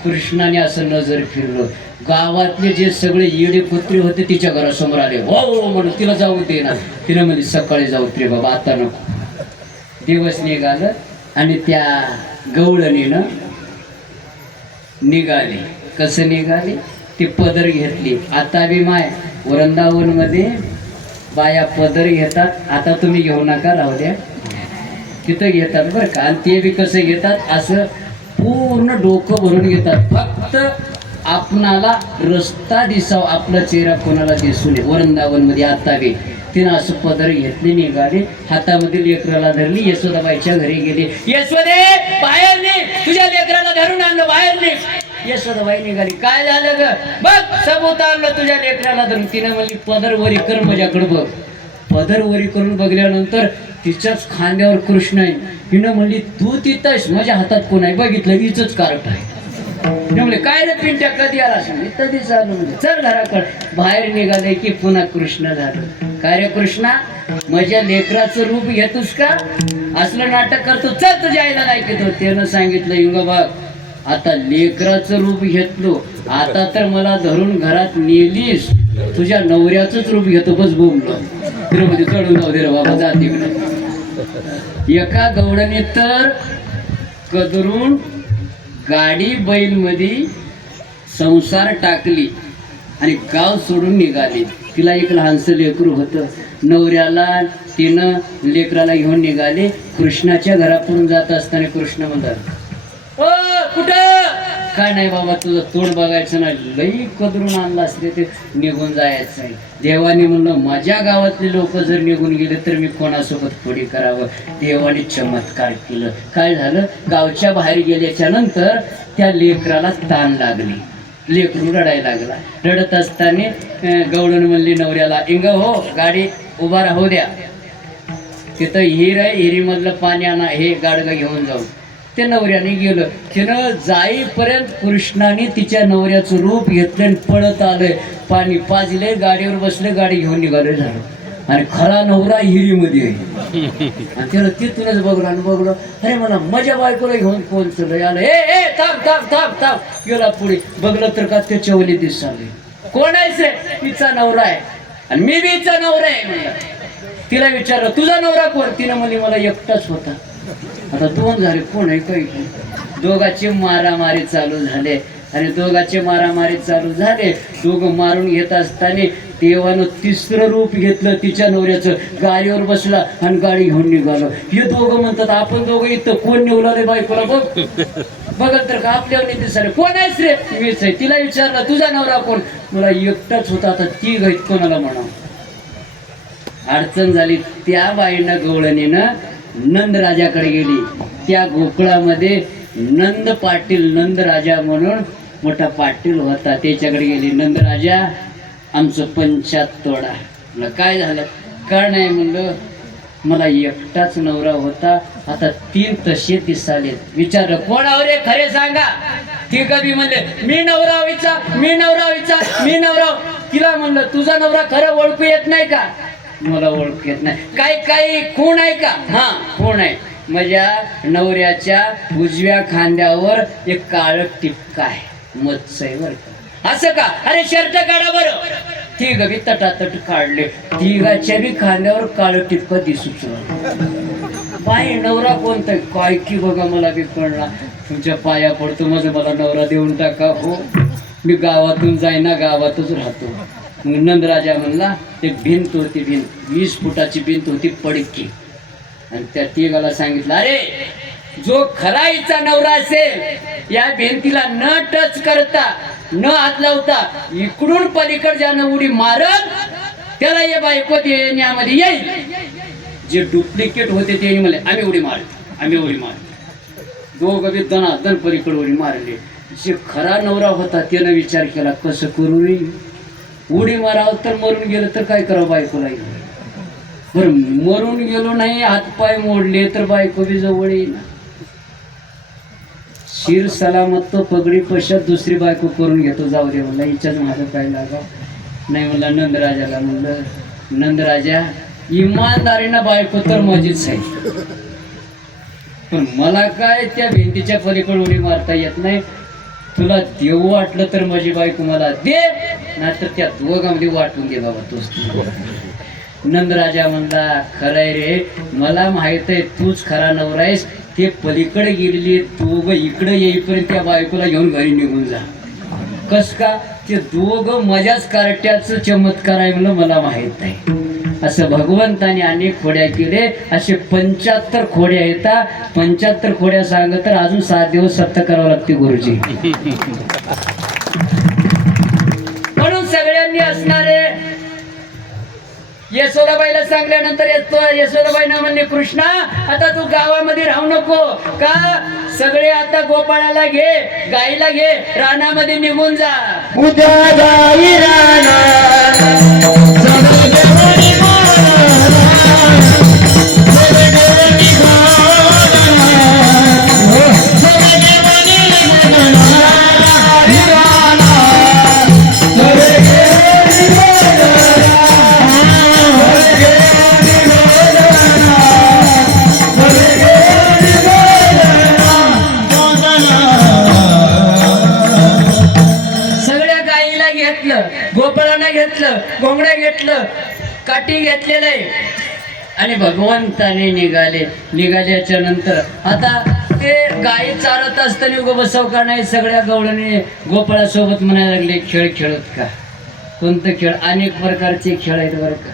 कृष्णाने असं नजर फिरलं. गावातले जे सगळे येडे कुत्रे होते तिच्या घरासमोर आले. हो म्हणून तिला जाऊ दे ना. तिने म्हणजे सकाळी जाऊ रे बाबा आता नको. दिवस निघालं आणि त्या गवळणीनं निघाली. कसं निघाली? ती पदर घेतली. आता बी माय वृंदावन मध्ये बाया पदर घेतात. आता तुम्ही घेऊ नका राहू द्या. तिथं घेतात बरं का. आणि ते बी कसं घेतात असं पूर्ण डोकं भरून घेतात. फक्त आपणाला रस्ता दिसाव आपला चेहरा कोणाला दिसू नये. वृंदावन मध्ये आता बी तिनं असं पदर घेतली. निघाली. हातामध्ये लेकराला धरली. यशोदाबाईच्या घरी गेली. यशोदे बाहेर निघ. तुझ्या लेकराला धरून आणलं बाहेर निघ. यशोदाबाई निघाली. काय झालं ग? बघ सबूत आणलं तुझ्या लेकराला धरून. तिनं म्हणली पदर वरी कर माझ्याकडे बघ. पदर वरी करून बघल्यानंतर तिच्याच खांद्यावर कृष्ण आहे. हिनं म्हणली तू तिथंच माझ्या हातात कोण आहे? बघितलं हीच कार्ट आहे. म्हणजे काय रे पिंट्या कधी आला? कधी चालू म्हणजे चल घराकडे. बाहेर निघाले की पुन्हा कृष्ण झालं. काय रे कृष्णा माझ्या लेकराचं रूप घेतोस का? असलं नाटक करतो. चल तुझ्या आईला नाही घेतो. त्यानं सांगितलं युग बघ आता लेकराचं रूप घेतलो. आता तर मला धरून घरात नेलीस. तुझ्या नवऱ्याचंच रूप घेतो. बस बोंबलो. तिरुपती चढून जाऊ दे रे बाबा जा तिकडे. एका गवडने तर कदरून गाडी बैल मध्ये संसार टाकली आणि गाव सोडून निघाली. तिला एक लहानसं लेकरू होतं. नवऱ्याला तिनं लेकराला घेऊन निघाले. कृष्णाच्या घराकडून जात असताना कृष्ण म्हणतात ओ कुठं? काय नाही बाबा तुझं तोंड बघायचं नाही. लई कदरून आणलं असते ते निघून जायचं आहे. देवाने म्हणलं माझ्या गावातले लोक जर निघून गेले तर मी कोणासोबत खोडी करावं. देवाने चमत्कार केलं. काय झालं? गावच्या बाहेर गेल्याच्या नंतर त्या लेकराला ताण लागली. लेकरू रडायला लागला. रडत असताना गवळण म्हणली नवऱ्याला इंग हो गाडी उभा राहू द्या. तिथं हिर आहे. हिरीमधलं पाणी आणा. हे गाडगं घेऊन जाऊ. ते नवऱ्याने गेलं. तिनं जाईपर्यंत कृष्णाने तिच्या नवऱ्याचं रूप घेतलं आणि पळत आलंय. पाणी पाजले. गाडीवर बसले. गाडी घेऊन निघाले. झालं. आणि खरा नवरा हिरीमध्ये आहे. आणि त्याला तिथूनच बघलं आणि बघलं अरे मला माझ्या बायकोला घेऊन कोण चाललंय आलं. ए थांब थांब थांब थांब. गेला पुढे. बघलं तर का ते चवली दिसले. कोण आहेस रे? तिचा नवरा आहे. आणि मी बी हिचा नवरा आहे म्हणलं. तिला विचारलं तुझा नवरा कोण? तिनं म्हणली मला एकटाच होता. आता दोन झाले, कोण आहे काही दोघांचे मारामारी चालू झाले आणि दोघांचे मारामारी चालू झाले. दोघं मारून घेत असताना देवानं तिसरं रूप घेतलं तिच्या नवऱ्याचं, गाडीवर बसला आणि गाडी घेऊन निघालो. हे दोघं म्हणतात आपण दोघं इथं कोण निवला रे बायकोला बघ बघत तर का आपल्यावर दिसले. कोण आहेस रे? मीच आहे. तिला विचारलं तुझा नवरा कोण? मला एकटाच होता. आता ती गैत कोणाला म्हणा. अडचण झाली. त्या बाईनं गवळणीनं नंदराजाकडे गेली. त्या गोकुळामध्ये नंद पाटील, नंदराजा म्हणून मोठा पाटील होता, त्याच्याकडे गेली. नंदराजा आमचं पंचात तोडा. म्हणलं काय झालं? काय नाही म्हणलं, मला एकटाच नवरा होता, आता 3 तसे दिसालेत. विचारलं कोण आहो रे, खरे सांगा. ती कधी म्हणले मी नवरा मी नवरा. तिला म्हणलं तुझा नवरा खरं ओळखू येत नाही का? मला ओळखू येत नाही. काही खूण आहे का? हा खूण आहे. माझ्या नवऱ्याच्या उजव्या खांद्यावर एक काळ टिपका आहे, मत्सयवर. असं का? अरे शर्ट काढा बरं. ती गवी तटातट काढले. तिघाच्या बी खांद्यावर काळ टिपका दिसूच बाई. नवरा कोणता? काय की बघा मला बी कळला. तुमच्या पाया पडतो, माझं मला नवरा देऊन टाका. हो मी गावातून जाईना, गावातच राहतो. मग नंदराजा म्हणला एक भिंत होती, भिंत 20 फुटाची भिंत होती, पडकी. आणि त्या तिघाला सांगितलं अरे जो खरा हिचा नवरा असेल या भिंतीला न टच करता, न हात लावता इकडून पलीकडे ज्यानं उडी मारत त्याला या बायको देण्यामध्ये येईल. जे डुप्लिकेट होते ते म्हणले आम्ही उडी मारली. दोघं बी दनादन पलीकडे उडी मारले. जे खरा नवरा होता त्यानं विचार केला कसं करू रे, उडी मारावं तर मरून गेलं तर काय करावं बायकोला. बरं मरून गेलो नाही, हातपाय मोडले तर बायको बी जवळ येईना. शिर सलामत तो पगडी पश्चात दुसरी बायको करून घेतो. जाऊ दे म्हणला, हिच्याच माझं काय लागा नाही. म्हणला नंदराजाला, म्हणलं नंदराजा इमानदारीनं बायको तर माझीच आहे, पण मला काय त्या भिंतीच्या पलीकडे उडी मारता येत नाही. तुला देऊ वाटलं तर माझी बायको मला दे, नाहीतर त्या दोघांमध्ये वाटून दे बाबा तूच. नंदराजा म्हणला खरंय रे, मला माहित आहे तूच खरा नवरा आहेस. ते पलीकडे गेलेली दोघं इकडे येईपर्यंत त्या बायकोला घेऊन घरी निघून जा. कस का? ते दोघं माझ्याच कार्ट्याचं चमत्कार आहे म्हणून मला माहित आहे. असं भगवंताने अनेक खोड्या केले. असे 75 खोड्या येतात. 75 खोड्या सांगत तर अजून 7 दिवस सप्त करावं लागते गुरुजी. म्हणून सगळ्यांनी असणारे यशोदाबाईला सांगल्यानंतर यशोदाबाईनं म्हणले कृष्णा आता तू गावामध्ये राहू नको का, सगळे आता गोपाळाला घे, गाईला घे, रानामध्ये निघून जा. उद्या गाई गोपाळांना घेतलं, घोंगड्या घेतलं, काठी घेतलेलं आहे आणि भगवंताने निघाल्याच्या नंतर आता ते गाई चारत असताना उगं बसव का नाही. सगळ्या गवळणी गोपाळासोबत म्हणायला लागले खेळ खेळत का. कोणतं खेळ? अनेक प्रकारचे खेळ आहेत बरं का.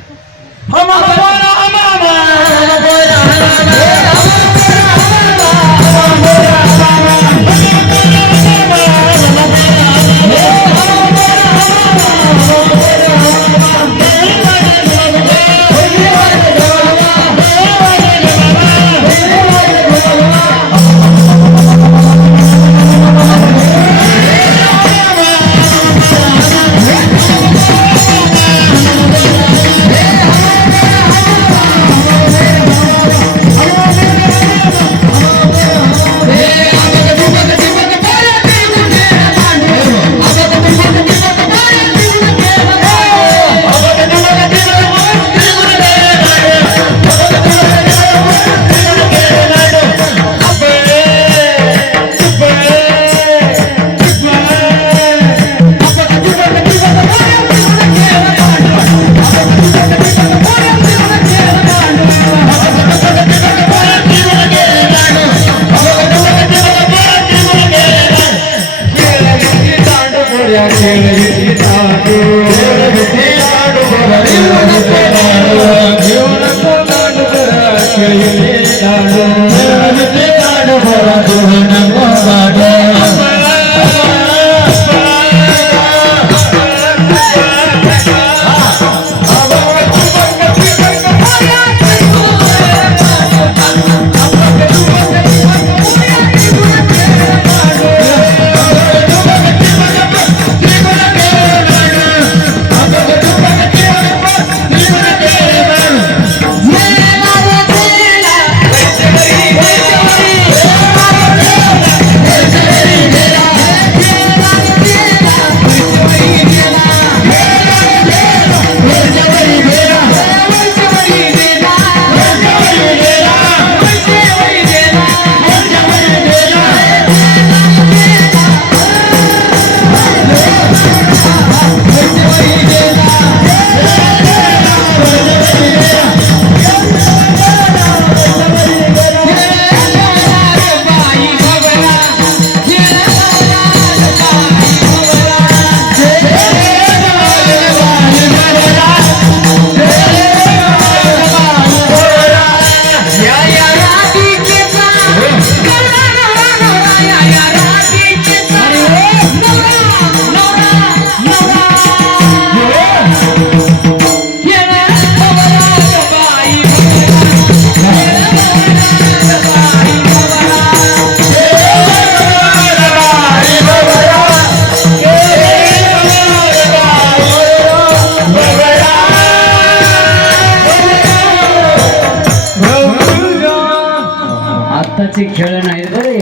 आत्ताचे खेळ नाहीत बरे,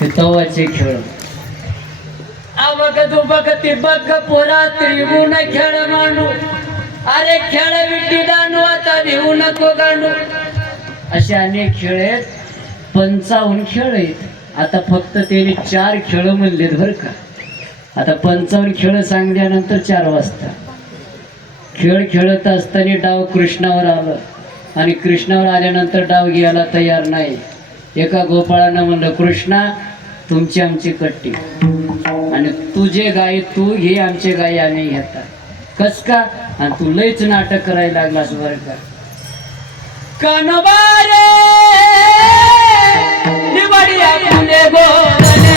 ते तवाचे खेळ. अबक दुबक तिबक पोरा त्रिभुवन खेळ मांडू, अरे खेळ विटी दांडू आता भिवू नको गांडू. असे अनेक खेळ आहेत, 55 खेळ आहेत. आता फक्त त्यांनी 4 खेळ म्हणलेत बरं का. आता 55 खेळ सांगल्यानंतर 4 वाजता खेळ खेळत असताना डाव कृष्णावर आलं आणि कृष्णावर आल्यानंतर डाव घ्यायला तयार नाही. एका गोपाळानं म्हणलं, कृष्णा तुमची आमची कट्टी आणि तुझे गाय तू घे, आमचे गाय आम्ही घेता. कस का? आणि तू लयच नाटक करायला लागलास बरं का. कानबारे निवडिया फुले गोदने,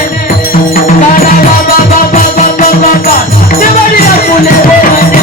काना बाबा बाबा बाबा बाबा निवडिया फुले गोदने.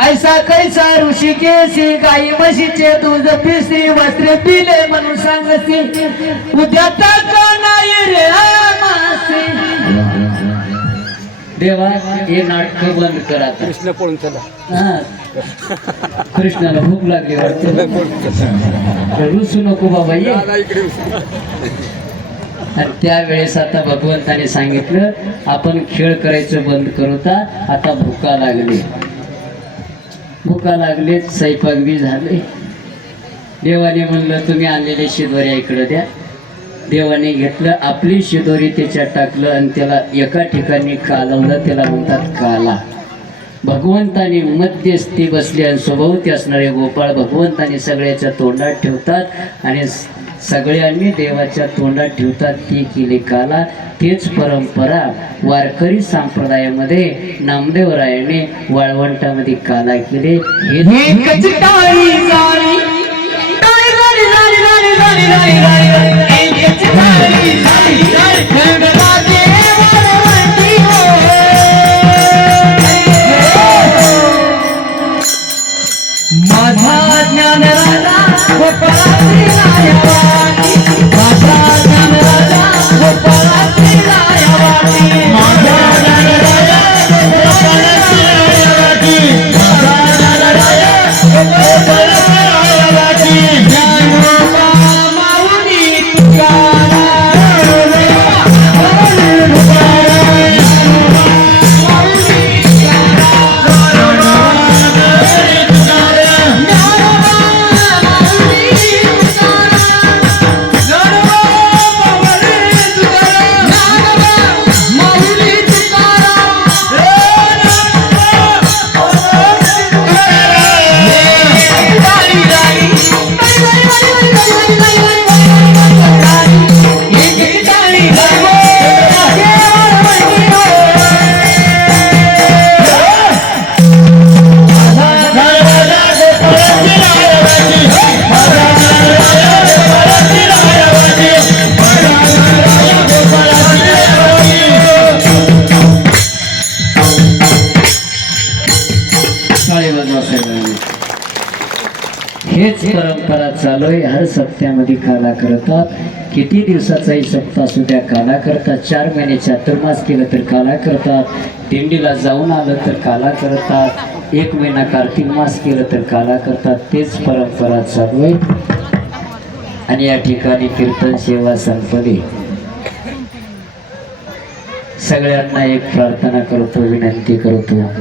ऐसा कैसा ऋषिकेशी गाई म्हशीचे दूध पिसरी वस्त्रे पिले म्हणून सांगसी, उद्या का नाही रे आमासी. देवा हे नाटक बंद करा आता. कृष्ण पळून चला. हा. कृष्णाला भूक लागली वाटतं. रुसू नको बाबा ये. आणि त्यावेळेस आता भगवंताने सांगितलं, आपण खेळ करायचं बंद करूता, आता भुका लागले. भुका लागले, स्वयंपाक बी झाले. देवाने म्हणलं, तुम्ही आणलेले शिदोऱ्या इकडं द्या. देवाने घेतलं, आपली शिदोरी त्याच्यात टाकलं आणि त्याला एका ठिकाणी कालवलं. त्याला म्हणतात काला. भगवंताने मध्यस्थी बसले आणि स्वभावती असणारे गोपाळ भगवंताने सगळ्याच्या तोंडात ठेवतात आणि सगळ्यांनी देवाच्या तोंडात ठेवतात ती केली काला. तेच परंपरा वारकरी संप्रदायामध्ये नामदेवरायाने वाळवंटामध्ये काला केले. माझा ज्ञान राजा गोपाळाची रायवाटी, माझा ज्ञान राजा गोपाळाची रायवाटी, माझा ज्ञान राजा गोपाळाची रायवाटी, माझा ज्ञान राजा गोपाळाची रायवाटी. ज्ञानोबा माऊली तुकाराम, हेच परंपरा चालू आहे. हर सप्त्यामध्ये काला करतात. किती दिवसाचाही सप्ताह असू द्या काला करतात. 4 महिने चातुर्मास केलं तर काला करतात. दिंडीला जाऊन आलं तर काला करतात. 1 महिना कार्तिक मास केलं तर काला करतात. तेच परंपरा चालू आहे. आणि या ठिकाणी कीर्तन सेवा संपली. सगळ्यांना एक प्रार्थना करतो, विनंती करतो.